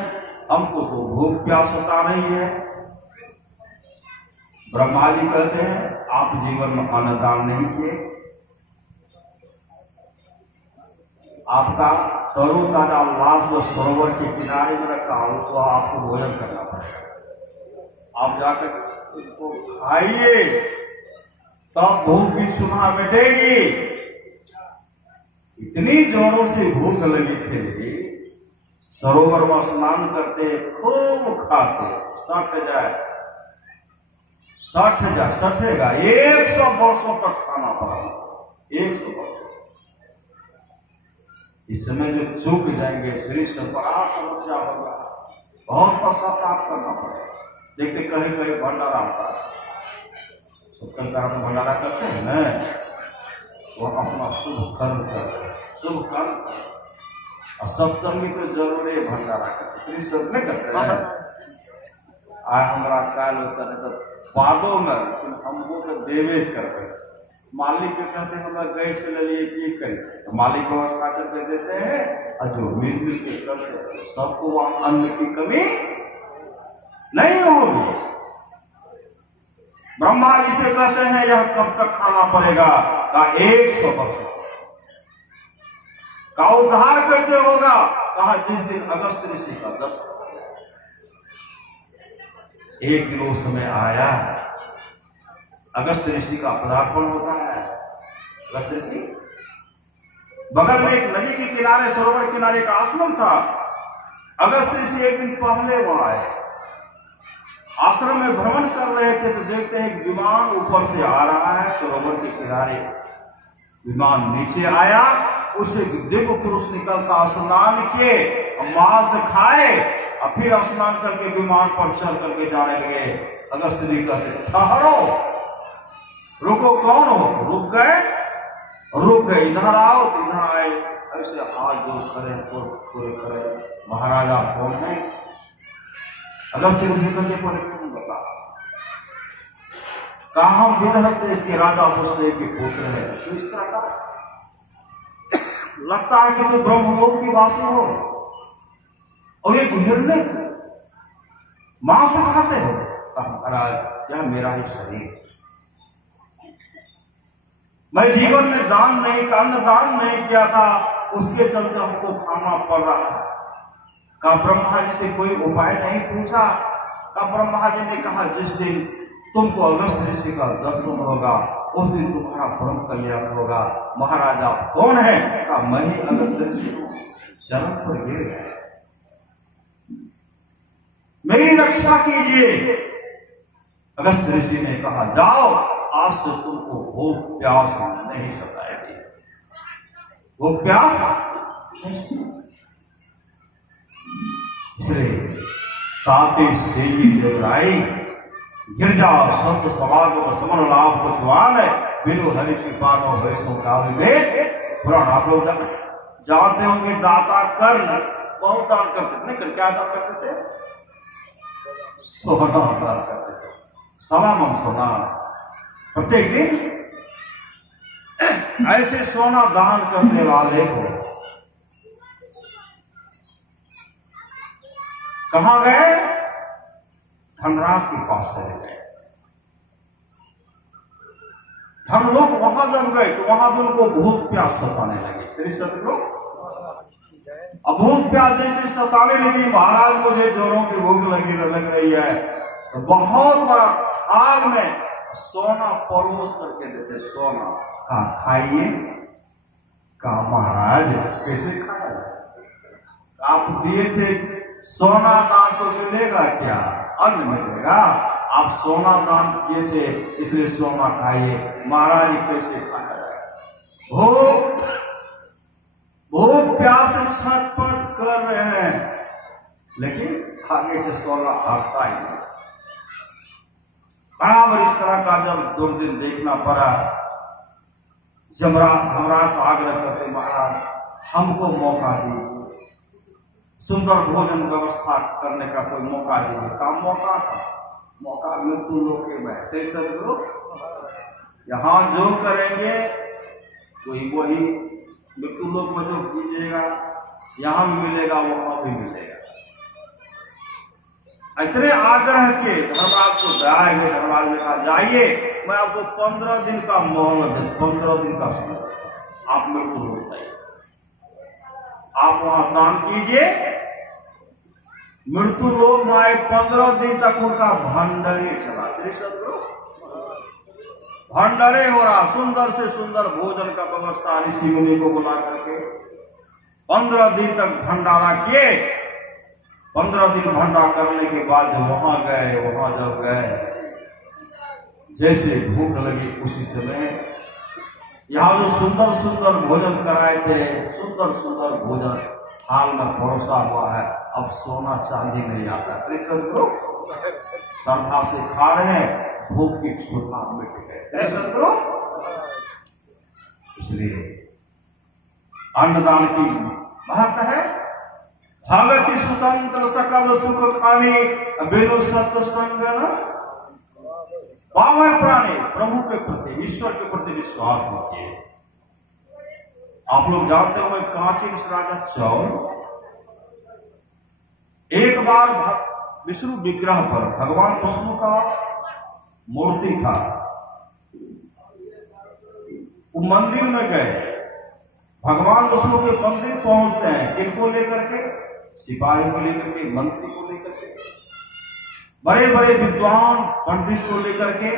हमको तो भूख प्यास सता रही है। ब्रह्मा जी कहते हैं, आप जीवन में अन्नदान नहीं किए, आपका तरोताजा लाश जो सरोवर के किनारे में रखा हो तो आपको भोजन करना पड़ेगा। आप जाकर उसको खाइए, तब भूख की क्षुधा मिटेगी। इतनी जोरों से भूख लगी थी, सरोवर में स्नान करते, खूब खाते, सटेगा 100 वर्षों तक खाना पड़ा। 100 वर्ष इस समय जो चूक जाएंगे, शरीर से बड़ा समस्या होगा, बहुत पश्चाताप करना पड़ेगा। देखते कहीं कहीं भंडारा आता है, सत्संग में भंडारा करते हैं न, वो अपना शुभ कर्म करते हैं, शुभ कर्म। और सत्संगी तो जरूर है भंडारा करते, श्री सब में करते हैं। आय हमारा काल होता नहीं तो बादों में, लेकिन हमको तो देवे करते। मालिक के कहते हैं हमारा गैस ले लिए की करें, तो मालिक व्यवस्था करके देते हैं। और जो मिल के करते हैं सबको वहां अन्न की कमी नहीं होगी। ब्रह्मा जी से कहते हैं यह कब तक खाना पड़ेगा? का 100 वर्ष। का उद्धार कैसे होगा? कहा जिस दिन अगस्त ऋषि का दर्शन हो गया। एक दिन वो समय आया, अगस्त ऋषि का पदार्पण होता है। अगस्त ऋषि बगल में एक नदी के किनारे, सरोवर किनारे का आश्रम था। अगस्त ऋषि एक दिन पहले वहां आए, आश्रम में भ्रमण कर रहे थे तो देखते हैं एक विमान ऊपर से आ रहा है सरोवर के किनारे। विमान नीचे आया, उसे दिव्य पुरुष निकलता, स्नान किए, मांस खाए और फिर स्नान करके विमान पर चढ़ करके जाने लगे। अगस्त ऋषि कहते ठहरो, रुको, कौन हो? रुक गए, इधर आओ, इधर आए, ऐसे हाथ जो करे पूरे करे, महाराजा कौन है? अगस्त ऋषि कहते तुम बता। कहा हम विदर्भ देश के राजा मुसले के पुत्र है। तो इस तरह का लगता है कि तुम ब्रह्मलोक की वासी हो और ये हिरण्य मांस खाते हो। कहा महाराज यह मेरा ही शरीर, मैं जीवन में दान नहीं, अन्नदान नहीं किया था, उसके चलते हमको खाना पड़ रहा है। का ब्रह्मा जी से कोई उपाय नहीं पूछा? का ब्रह्मा जी ने कहा जिस दिन तुमको अगस्त ऋषि का दर्शन होगा उस दिन तुम्हारा परम कल्याण होगा। महाराजा कौन है? का मैं ही अगस्त ऋषि हूं, चरण पर गिर गए, मेरी रक्षा कीजिए। अगस्त ऋषि ने कहा जाओ, आज से तुमको भूख प्यास नहीं सताएगी। वो प्यास इसलिए साते से देवराई गिरजा संत समागम समर लाभ कुछवान है, बिनु हरि कृपा नो वैष्णो काव्य में पुराण। आप लोग जानते होंगे दाता कर्ण बहुत दान करते थे, क्या दान करते थे? सोना दान करते थे, सवा मन सोना प्रत्येक दिन। ऐसे सोना दान करने वाले को कहां गए? धनराज के पास चले गए। हम लोग वहां जब गए तो वहां भी उनको भूख प्यास सताने लगे। श्री सतगुरु अब भूख प्यास जैसे सताने लगी, महाराज मुझे जोरों की भूख लग रही है, तो बहुत बड़ा आग में सोना परोस करके देते। सोना का खाइए। का महाराज कैसे खाया? आप दिए थे सोना दान तो मिलेगा क्या? अन्न मिलेगा। आप सोना दान किए थे इसलिए सोना खाइए। महाराज कैसे खाया जाए? भूख प्यास छटपट कर रहे हैं, लेकिन आगे से सोना हटता ही नहीं। बराबर इस तरह का जब दुर्दिन देखना पड़ा, धर्मराज से आग्रह करते महाराज हमको मौका दीजिए, सुंदर भोजन व्यवस्था करने का कोई मौका दीजिए। काम मौका था, मौका मृत्यु लोक में। सही सदगुरु यहाँ जो करेंगे वही मृत्यु लोक में जो कीजिएगा यहाँ भी मिलेगा, वहां भी मिलेगा। इतने आग्रह के धर्मराज को जाएंगे। धर्मराज ने कहा जाइए, मैं आपको 15 दिन का मोहलत दे, 15 दिन का समय आप मृत्यु लोक जाइए, आप वहां दान कीजिए। मृत्यु लोक में आए 15 दिन तक उनका भंडारे चला। श्री सदगुरु भंडारे हो रहा, सुंदर से सुंदर भोजन का व्यवस्था ऋषि मुनि को बुला करके 15 दिन तक भंडारा किए। 15 दिन भंडारा करने के बाद जब वहां जब गए, जैसे भूख लगी उसी समय यहाँ जो सुंदर सुंदर भोजन कराए थे, सुंदर सुंदर भोजन थाल में परोसा हुआ है। अब सोना चांदी नहीं आता। सदगुरु श्रद्धा से खा रहे हैं, भूख की क्षुधा मिट गए। सदगुरु इसलिए अन्नदान की महत्व है। भगति स्वतंत्र सकल सुख खानी, बिनु सत्य संग पावे प्राणी। प्रभु के प्रति, ईश्वर के प्रति विश्वास रखिए। आप लोग जानते हुए कांची राजा चौल एक बार विष्णु विग्रह पर भगवान विष्णु का मूर्ति था, वो मंदिर में गए, भगवान विष्णु के मंदिर पहुंचते हैं, किनको लेकर के? सिपाही को लेकर के, मंत्री को लेकर के, बड़े बड़े विद्वान पंडित को लेकर के,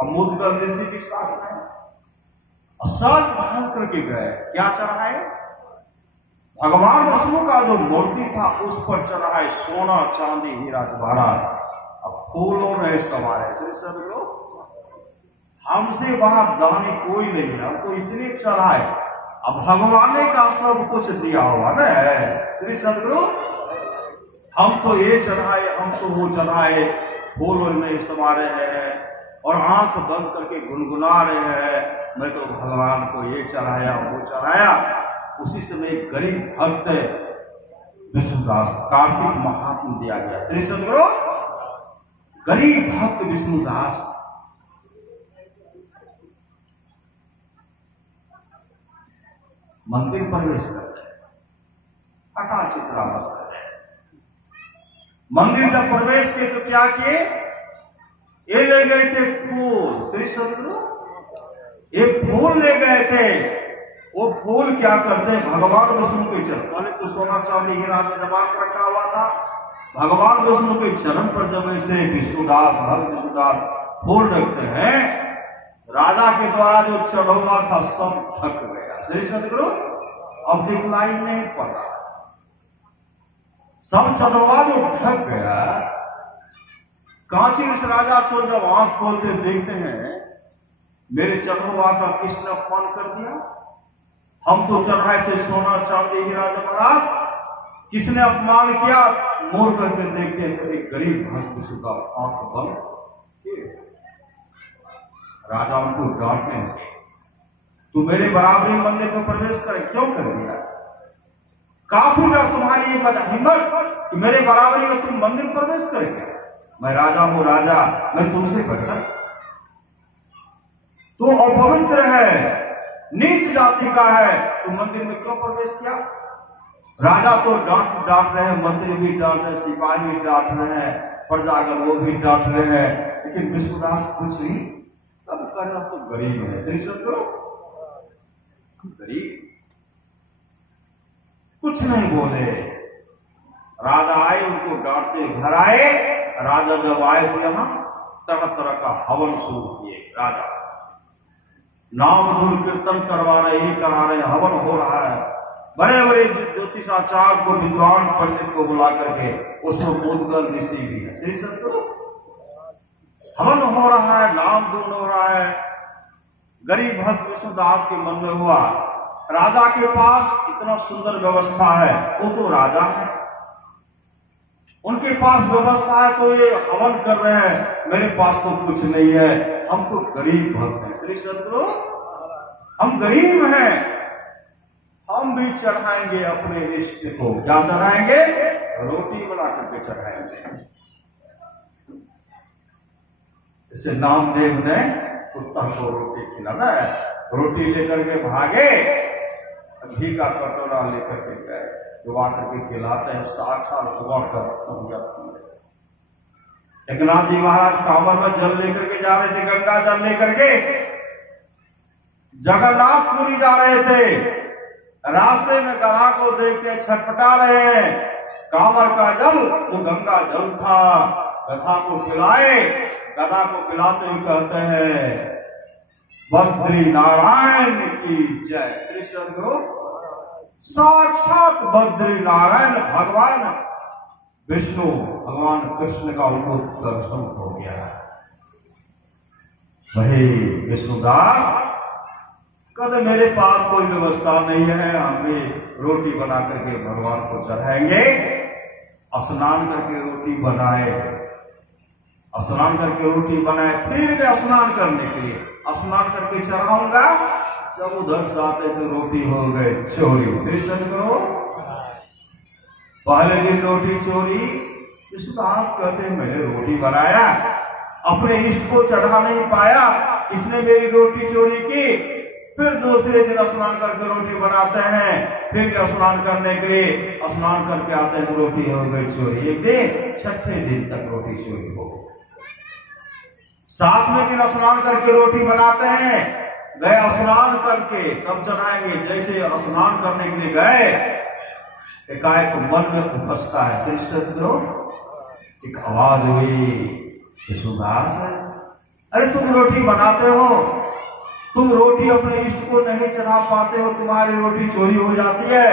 अमोदगल ऋषि के साथ में सज धज करके गए। क्या चढ़ाए? भगवान विष्णु का जो मूर्ति था उस पर चढ़ाए सोना चांदी हीरा जवाहरात। अब फूलों रहे सवारे। श्री सदगुरु, हमसे बड़ा दानी कोई नहीं है, हमको इतने चढ़ाए। अब भगवान ने का सब कुछ दिया हुआ ना। श्री सदगुरु, हम तो ये चढ़ाए, हम तो वो चढ़ाए, फूल नहीं समा रहे हैं और आंख बंद करके गुनगुना रहे हैं, मैं तो भगवान को ये चढ़ाया वो चढ़ाया। उसी समय एक गरीब भक्त विष्णुदास, कार्तिक महात्मा दिया गया। श्री सदगुरु, गरीब भक्त विष्णुदास मंदिर प्रवेश करते हैं, हटा चित्रावस्था है। मंदिर जब प्रवेश किए तो क्या किए? ये ले गए थे फूल। श्री सदगुरु, ये फूल ले गए थे। वो फूल क्या करते हैं? भगवान विष्णु के चरण, पहले तो सोना चांदी हीरा जवाहरात रखा हुआ था, भगवान विष्णु के चरण पर जब ऐसे विष्णुदास, भक्त विष्णुदास फूल रखते हैं, राजा के द्वारा जो चढ़ौवा था सब ढक गया। श्री सदगुरु, अब दिखलाई नहीं पड़ रहा, सब चढ़ौवा जो ढक गया। कांची राजा चोर जब आंख खोलते देखते हैं, मेरे चढ़ौवा का किसने अपमान कर दिया? हम तो चढ़ाए थे सोना चांदी हीरा जवाहरात, किसने अपमान किया? मोड़ करके देखते हैं तो एक गरीब भक्त विष्णुदास आंख बंद। राजा उनको डांटने लगे, तू मेरे बराबरी मंदिर में प्रवेश करे, क्यों कर दिया? काफी डर तुम्हारी ये हिम्मत कि मेरे बराबरी में तुम मंदिर प्रवेश करे क्या? मैं राजा हूं, राजा, मैं तुमसे बेहतर? तू अपवित्र है, नीच जाति का है, तू मंदिर में क्यों प्रवेश किया? राजा तो डांट रहे हैं, मंत्री भी डांट रहे, सिपाही भी डांट रहे हैं, प्रजागण वो भी डांट रहे हैं, लेकिन विष्णुदास कुछ नहीं। तब कहना तो गरीब है। श्री सदगुरु, गरीब कुछ नहीं बोले। राजा आए, उनको डांटते घर आए। राजा जब आए तो यहां तरह तरह का हवन शुरू किए। राजा नाम धुन कीर्तन करवा रहे, ये करा रहे, हवन हो रहा है। बड़े बड़े ज्योतिषाचार्य को, विद्वान पंडित को बुला करके, उसमें उद्गल ऋषि भी है। श्री सदगुरु, हवन हो रहा है, नाम धुन हो रहा है। गरीब भक्त विष्णुदास के मन में हुआ, राजा के पास इतना सुंदर व्यवस्था है, वो तो राजा है, उनके पास व्यवस्था है तो ये हवन कर रहे हैं, मेरे पास तो कुछ नहीं है, हम तो गरीब भक्त हैं। श्री सदगुरु, हम गरीब हैं, हम भी चढ़ाएंगे अपने इष्ट को। क्या चढ़ाएंगे? रोटी बना करके चढ़ाएंगे। इसे नामदेव ने कुत्ता को रोटी खिलाना है, रोटी लेकर के भागे, घी का कटोरा लेकर के गए, डुबा करके खिलाते हैं, साक्षात भगवान का समझा। एकनाथ जी महाराज कांवर में जल लेकर के जा रहे थे, गंगा जल लेकर के जगन्नाथपुरी जा रहे थे। रास्ते में गधा को देखते छटपटा रहे हैं, कांवर का जल जो गंगा जल था गधा को खिलाए। गधा को खिलाते हुए कहते हैं, बद्री नारायण की जय। श्री सदगुरु, साक्षात बद्री नारायण भगवान विष्णु, भगवान कृष्ण का उनको दर्शन हो गया। वही विष्णुदास कहते, मेरे पास कोई व्यवस्था नहीं है, हम भी रोटी बना करके भगवान को चढ़ाएंगे। स्नान करके रोटी बनाए, स्नान करके रोटी बनाए, फिर गए स्नान करने के लिए। स्नान करके चढ़ाऊंगा, जब उधर से आते तो रोटी हो गए चोरी। श्री सदगुरु, पहले दिन रोटी चोरी। विष्णुदास कहते हैं, मैंने रोटी बनाया, अपने इष्ट को चढ़ा नहीं पाया, इसने मेरी रोटी चोरी की। फिर दूसरे दिन स्नान करके रोटी बनाते हैं, फिर स्नान करने के लिए स्नान करके आते हैं, रोटी हो गई चोरी। एक दिन, छठे दिन तक रोटी चोरी हो गई। सातवें दिन स्नान करके रोटी बनाते हैं, गए स्नान करके तब चढ़ाएंगे। जैसे स्नान करने के लिए गए, एकाएक मन में उपजता है, श्री सतगुरु एक आवाज हुई, यशोदास है, अरे तुम रोटी बनाते हो, तुम रोटी अपने इष्ट को नहीं चढ़ा पाते हो, तुम्हारी रोटी चोरी हो जाती है,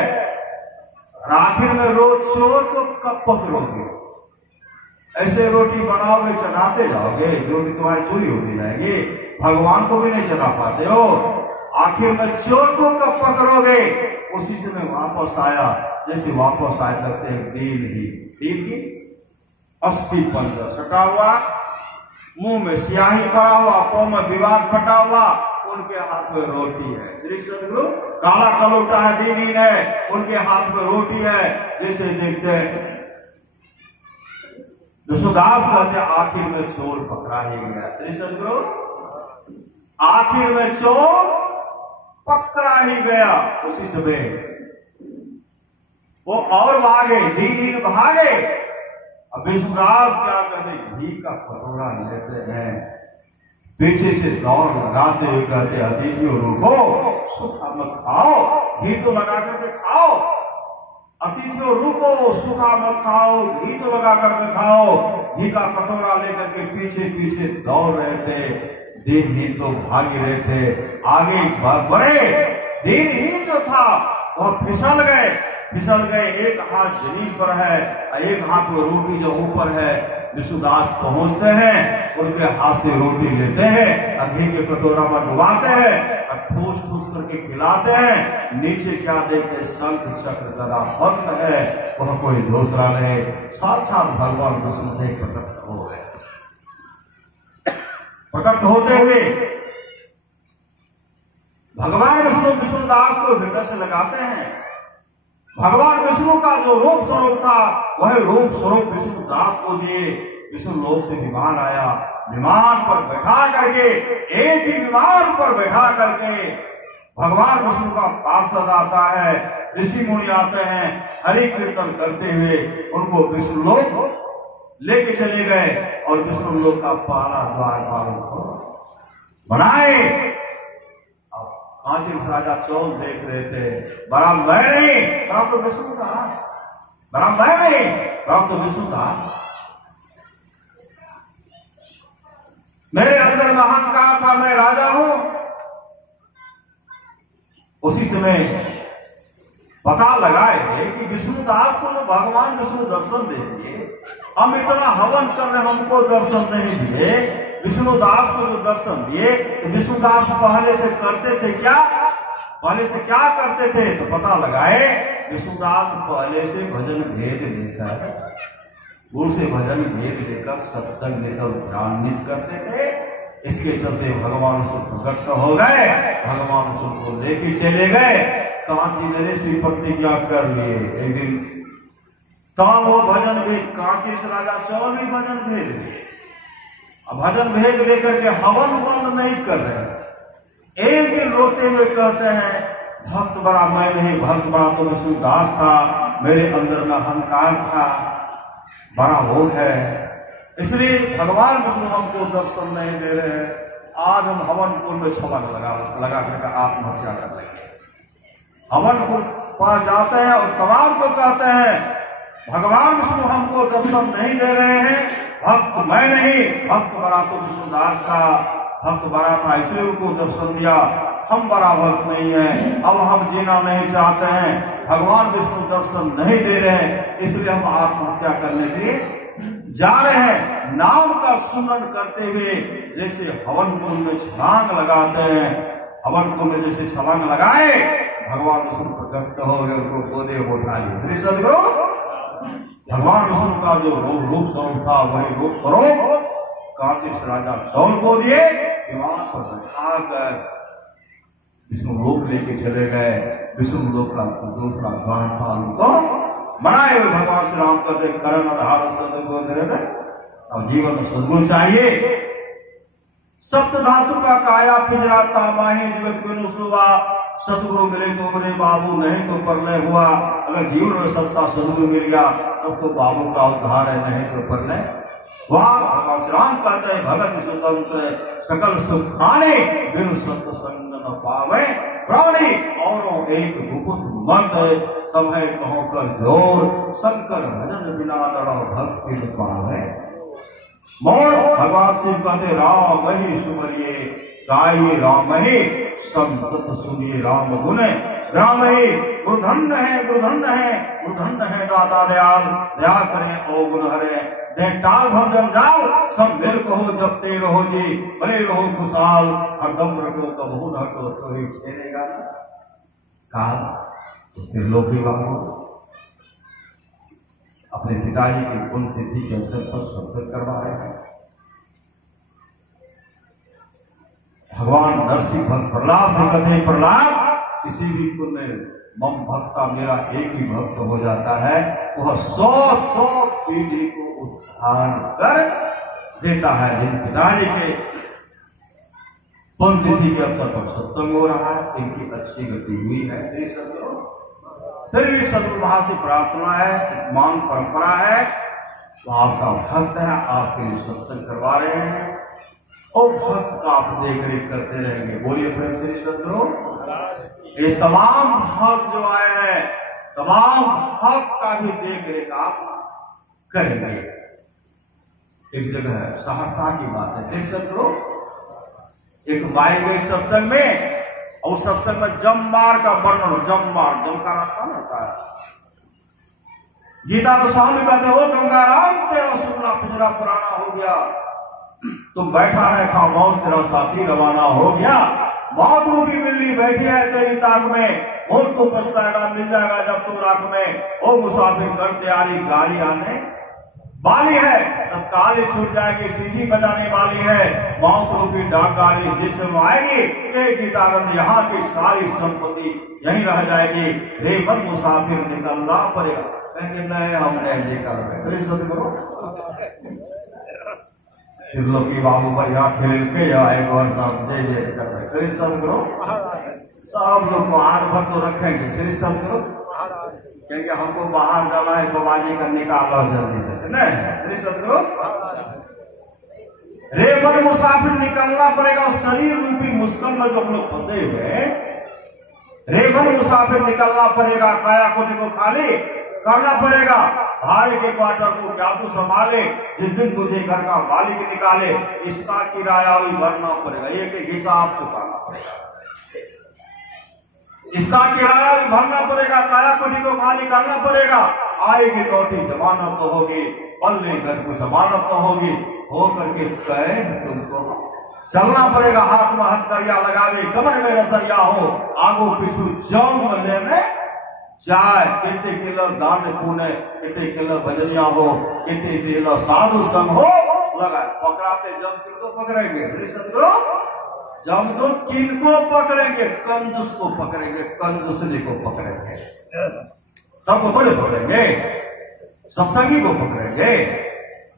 आखिर में रोज चोर को कब पकड़ोगे? ऐसे रोटी बनाओगे, चढ़ाते जाओगे, जो भी तुम्हारी चोरी होती जाएगी, भगवान को भी नहीं चढ़ा पाते हो, आखिर में चोर को कब पकड़ोगे? उसी से मैं वापस आया, जैसे वापस आए तक एक दीन ही अस्थि पंजर सटा हुआ, मुंह में स्याही पड़ा हुआ, पांव में विवाद फटा हुआ, उनके हाथ में रोटी है। श्री सतगुरु काला कलोटा है, दीनहीन है, उनके हाथ में रोटी है। जैसे देखते हैं यशोदास कहते आखिर में चोर पकड़ा ही गया। श्री सतगुरु आखिर में चोर पकड़ा ही गया। उसी समय वो और भागे, दीनहीन भागे। अब यशोदास क्या कहते, घी का कटोरा लेते हैं, पीछे से दौड़ लगाते हुए कहते अतिथियों रुको, सूखा मत खाओ, घी तो लगा करके खाओ, अतिथियों रुको, सूखा मत खाओ, घी तो लगा करके खाओ। घी का कटोरा लेकर के पीछे पीछे दौड़ रहे थे, दीनहीन तो भागे रहे थे, आगे बढ़े, दीनहीन जो था वह फिसल गए, एक हाथ जमीन पर है, एक हाथ में रोटी जो ऊपर है। यशोदास पहुंचते हैं, उनके हाथ से रोटी लेते हैं, घी के कटोरा में डुबाते हैं और ठूस करके खिलाते हैं। नीचे क्या देखते, शंख चक्र गदा पद्म है, वह कोई दूसरा नहीं, साक्षात भगवान विष्णुदेव प्रकट हो गए। प्रकट होते हुए भगवान विष्णु विष्णुदास को हृदय से लगाते हैं। भगवान विष्णु का जो रूप स्वरूप था, वह रूप स्वरूप विष्णुदास को दिए। विष्णु लोक से विमान आया, विमान पर बैठा करके, एक ही विमान पर बैठा करके भगवान विष्णु का पार्षद आता है, ऋषि मुनि आते हैं, हरि कीर्तन करते हुए उनको विष्णु लोक लेके चले गए और विष्णु लोक का पहला द्वारपाल बनाए। कांची राजा चौल देख रहे थे, बड़ा मैं नहीं, बड़ा तो विष्णुदास, बड़ा मैं नहीं, बड़ा तो विष्णुदास। मेरे अंदर में अहंकार था, मैं राजा हूं। उसी समय पता लगाए कि विष्णुदास को जो भगवान विष्णु दर्शन दे दिए, हम इतना हवन कर रहे, हमको दर्शन नहीं दिए। विष्णुदास को जो दर्शन दिए, तो विष्णुदास पहले से करते थे क्या, पहले से क्या करते थे? तो पता लगाए विष्णुदास पहले से भजन भेद लेकर, गुरु से भजन भेद लेकर सत्संग लेकर ध्यान करते थे। इसके चलते भगवान उसको प्रकट हो गए, भगवान उसको लेके चले गए। कांची ने प्रतिज्ञा कर लिए एक दिन, तब वो भजन भेद, कांची से राजा चौल भी भजन भेद लिए। अब भजन भेद लेकर के हवन बंद नहीं कर रहे। एक दिन रोते हुए कहते हैं, भक्त बड़ा मैं नहीं, भक्त बड़ा तो विष्णुदास था, मेरे अंदर में अहंकार था, बड़ा वो है, इसलिए भगवान विष्णु हमको दर्शन नहीं दे रहे हैं। आज हम हवन कुंड में छलांग लगा करके आत्महत्या कर लेंगे। हवन कुंड पर जाते हैं और तमाम को कहते हैं, भगवान विष्णु हमको दर्शन नहीं दे रहे हैं, भक्त मैं नहीं, भक्त बड़ा तो विष्णुदास का, भक्त बड़ा था इसलिए उनको दर्शन दिया, हम बड़ा भक्त नहीं है, अब हम जीना नहीं चाहते हैं, भगवान विष्णु दर्शन नहीं दे रहे हैं, इसलिए हम आत्महत्या करने के लिए जा रहे हैं। नाम का सुमरन करते हुए जैसे हवन कुंड में छलांग लगाते हैं, हवन कुंड में जैसे छलांग लगाए, भगवान विष्णु प्रकट हो गए, उनको गोदे उठा लिए। श्री सद्गुरु भगवान विष्णु का जो रूप स्वरूप था, वही रूप स्वरूप कांची से राजा चौल को दिए, विमान पर बैठा कर विष्णु लोक लेके चले गए। विष्णु लोक का दूसरा द्वार था, उनको बनाए हुए भगवान श्री राम कहते करण आधार सदगुरु, अब जीवन में सदगुरु चाहिए। सप्त धातु का काया पिंजरा तामाही जीवन सुबा, सतगुरु मिले तो बोले बाबू, नहीं तो परलय हुआ। अगर जीवन में सच्चा सदगुरु मिल गया तब तो बाबू का उद्धार है, नहीं तो परलय। वहां भगवान श्री राम कहते हैं, भगत स्वतंत्र सकल सुख खाने, बिनु सत्संग न पावे प्राणी और एक गुपुत मत सब है कहो कर जोर शंकर भजन बिना नर भक्ति न पावे मोर भगवान शिव कहते राम ही सुमरिए गाइए राम ही संतत सुनिए राम गुण राम ही गुरुधन्य है गुरुधन्य है गुरुधन्य है दाता दयाल दया करें ओ गुण हरे दे टाल भव जंजाल सब मिल कहो जपते रहो जी बड़े रहो खुशहाल हरदम रखो कबहू न हटो तो ही छेड़ेगा काल तो फिर लोग अपने पिताजी की पुण्यतिथि के अवसर पर संसद करवा रहे हैं। भगवान नरसिंह भक्त प्रहलाद से कहते प्रहलाद किसी भी कुल में मम भक्ता मेरा एक ही भक्त हो जाता है वह 100 पीढ़ी को उत्थान कर देता है। जिन पिताजी के पुण्यतिथि के अवसर पर सत्संग हो रहा है इनकी अच्छी गति हुई है श्री सदगुरु फिर भी सदगुरुभाव से प्रार्थना है मान परंपरा है तो आपका भक्त है आपके लिए सत्संग करवा रहे हैं और भक्त का आप देख रेख करते रहेंगे। बोलिए प्रेम श्री सदगुरु। ये तमाम भक्त जो आए हैं तमाम भक्त का भी देख रेख आप करेंगे। एक जगह सहरसा की बात है श्री सदगुरु एक माई गई सत्संग में और सत्संग में जममार का वर्णन जम का रास्ता न होता है। गीता गोस्वामी कहते हो गंगाराम तेरा सुनना पिंजरा पुराना हो गया तुम बैठा है खामोश तेरा साथी रवाना हो गया मौत रूपी बिल्ली बैठी है तेरी ताक में मौत को पछताएगा मिल जाएगा जब तुम राख में ओ मुसाफिर कर तैयारी गाड़ी आने वाली है तत्काल ही छूट जाएगी सीटी बजाने वाली है मौत रूपी डाक गाड़ी जिसमें आएगी एक जीतानंद यहाँ की सारी संपत्ति यहीं रह जाएगी रे मन मुसाफिर निकलना पड़ेगा कहेंगे नहीं हम लेकर करो फिर लोग की बाबू पर यहाँ खेल के या एक और सब जय जय कर रहे श्री सदगुरु सब लोग को हाथ भर तो रखेंगे श्री सदगुरु क्योंकि हमको बाहर जाना है बाबाजी करने का आवाज जल्दी से नहीं श्री सदगुरु रे मन मुसाफिर निकलना पड़ेगा शरीर रूपी मुश्किल में जो हम लोग फंसे हुए रे मन मुसाफिर निकलना पड़ेगा काया कोटि को खाली करना पड़ेगा भाड़े के क्वार्टर को क्या तू संभाले जिस दिन तुझे घर का मालिक निकाले इसका किराया भी भरना पड़ेगा एक एक हिसाब चुकाना पड़ेगा इसका किराया भी भरना पड़ेगा काया कोटि को खाली करना पड़ेगा आएगी लौटी जमानत तो होगी पल्ले घर को जमानत तो होगी हो करके कैद तुमको चलना पड़ेगा हाथ में हथकरिया लगावे कमर में रसरिया हो आगो पीछू जम लेने जाए कितने किलो दान पुण्य कितने किलो भजनिया हो कितने किलो साधु संग हो लगाए पकड़ाते जम किनको पकड़ेंगे श्री सदगुरु जमदूत किनको पकड़ेंगे कंजूस को पकड़ेंगे कंजूसनी को पकड़ेंगे सबको थोड़े पकड़ेंगे सत्संगी को पकड़ेंगे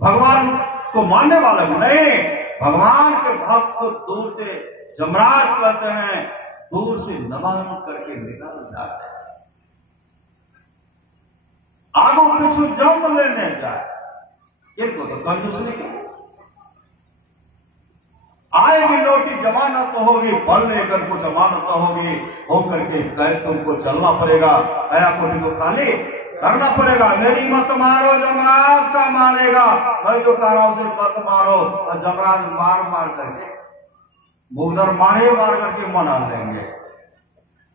भगवान को मानने वाले को नहीं भगवान के भक्त को दूर से जमराज कहते हैं दूर से नमन करके निकल जाते हैं आगो पीछू जम लेने जाए इनको तो कंजूस नहीं किया आएगी लौटी जमानत तो होगी बल लेकर कुछ अमानत तो होगी होकर के कहे तुमको चलना पड़ेगा कया कोटि को खाली करना पड़ेगा मेरी मत मारो जमराज का मारेगा मैं जो कह रहा हूं से मत मारो और जमराज मार मार करके मुगदर मार करके मना लेंगे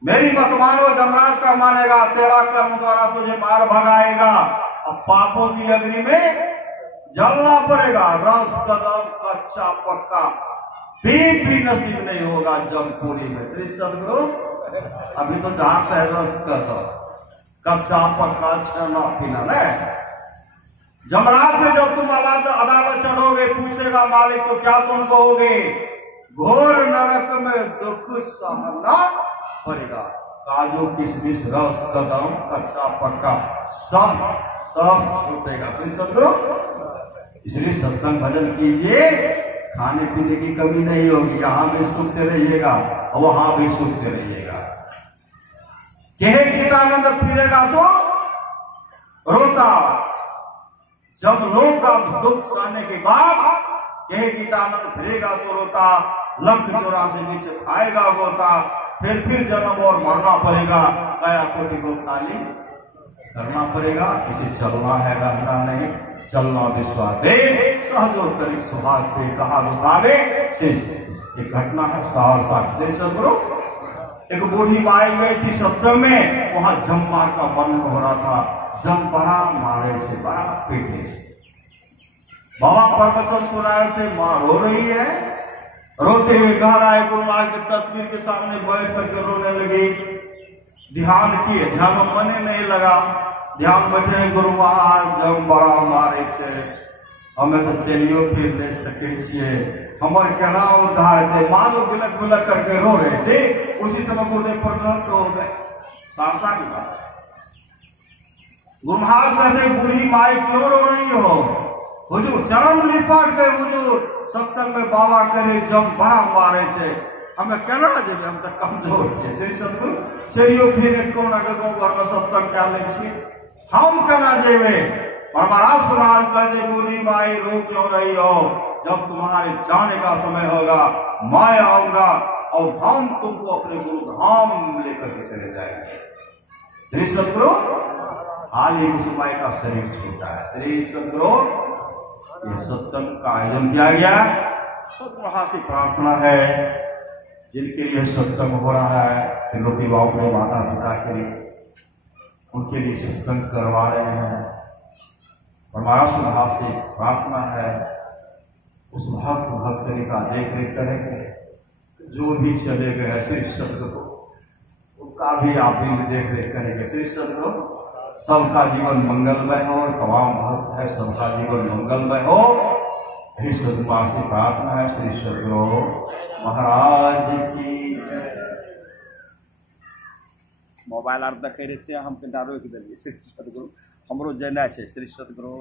मेरी मत मानो जमराज का मानेगा तेरा कर्म द्वारा तुझे मार भगाएगा अब पापों की अग्नि में जलना पड़ेगा रस कदम कच्चा पक्का भी नसीब नहीं होगा जमपुरी में श्री सदगुरु अभी तो जानते हैं रस कदम कच्चा पक्का छना पीना नहीं जमराज में जब तुम अदालत चढ़ोगे पूछेगा मालिक तो क्या तुम कहोगे घोर नरक में दुख सहना पड़ेगा काजू किशमिश रस कदम कच्चा पक्का सब छूटेगा श्री सदगुरु इसलिए सत्संग भजन कीजिए खाने पीने की कमी नहीं होगी यहां भी सुख से रहिएगा और वहां भी सुख से रहिएगा कहे गीतानंद फिरेगा तो रोता जब लोग का दुख सहने के बाद कहे गीतानंद फिरेगा तो रोता 1,84 बीच खाएगा गोता, फिर जन्म और मरना पड़ेगा, काया कोटि को खाली करना पड़ेगा। इसे चलना है, रहना नहीं, चलना विश्वास दे सहजोत्तरिक सुहाग पे कहा बतावे। एक घटना है सहरसा से सदगुरु, एक बूढ़ी माई गई थी सत्संग में, वहां जममार का वर्णन हो रहा था। जम बड़ा मारे से, बड़ा पेटे से। बाबा प्रवचन सुना रहे थे, मां रो रही है, रोते हुए घर आए, गुरु महाराज की तस्वीर के सामने बैठ करके रोने लगी। ध्यान किए, ध्यान में मने नहीं लगा, ध्यान बैठे गुरु महाराज जम बड़ा मारे छे, हमें तो चलियो फिर नहीं सके छिए, हमारे केना उद्धार दे। मानो बिलक बिलक करके रो रहे थे। उसी समय गुरुदेव प्रकट हो गए। शांता की बात है। गुरु महाराज कहते बूढ़ी माई क्यों रो रही हो? हुजूर चरण लिपट गए, हुजूर सत्संग में बाबा करे जम बड़ा मारे छे, हमें केना जेबे, हम तो कमजोर छे। श्री सदगुरु चलियो फिर कोना के घर में सत्संग कर ले छी, हम केना जेबे? और महाराज सुनाल कहते बूढ़ी माई रो क्यों रही हो? जब तुम्हारे जाने का समय होगा मैं आऊंगा और हम तुमको अपने गुरु धाम लेकर के चले जाएंगे। श्री सदगुरु हाल ही उस माई का शरीर छूटा है। श्री सदगुरु यह सत्संग का आयोजन किया गया। सदगुरु से प्रार्थना है जिनके लिए सत्संग हो रहा है, त्रिलोकी बाबू अपने माता पिता के लिए, उनके लिए सत्संग करवा रहे हैं। और महाराज से प्रार्थना है उस भक्तनी का देख रेख करेंगे। जो भी चले गए हैं श्री सदगुरु उनका भी आप भी देख रेख करेंगे। श्री सदगुरु सबका जीवन मंगलमय हो, तमाम भक्त है सबका जीवन मंगलमय हो, यही सदगुरु से प्रार्थना है। श्री सदगुरु महाराज की जय। मोबाइल आर देखे रहते हैं, हम रोक दिलिए। श्री सदगुरु हमरो जेना है। श्री सदगुरु।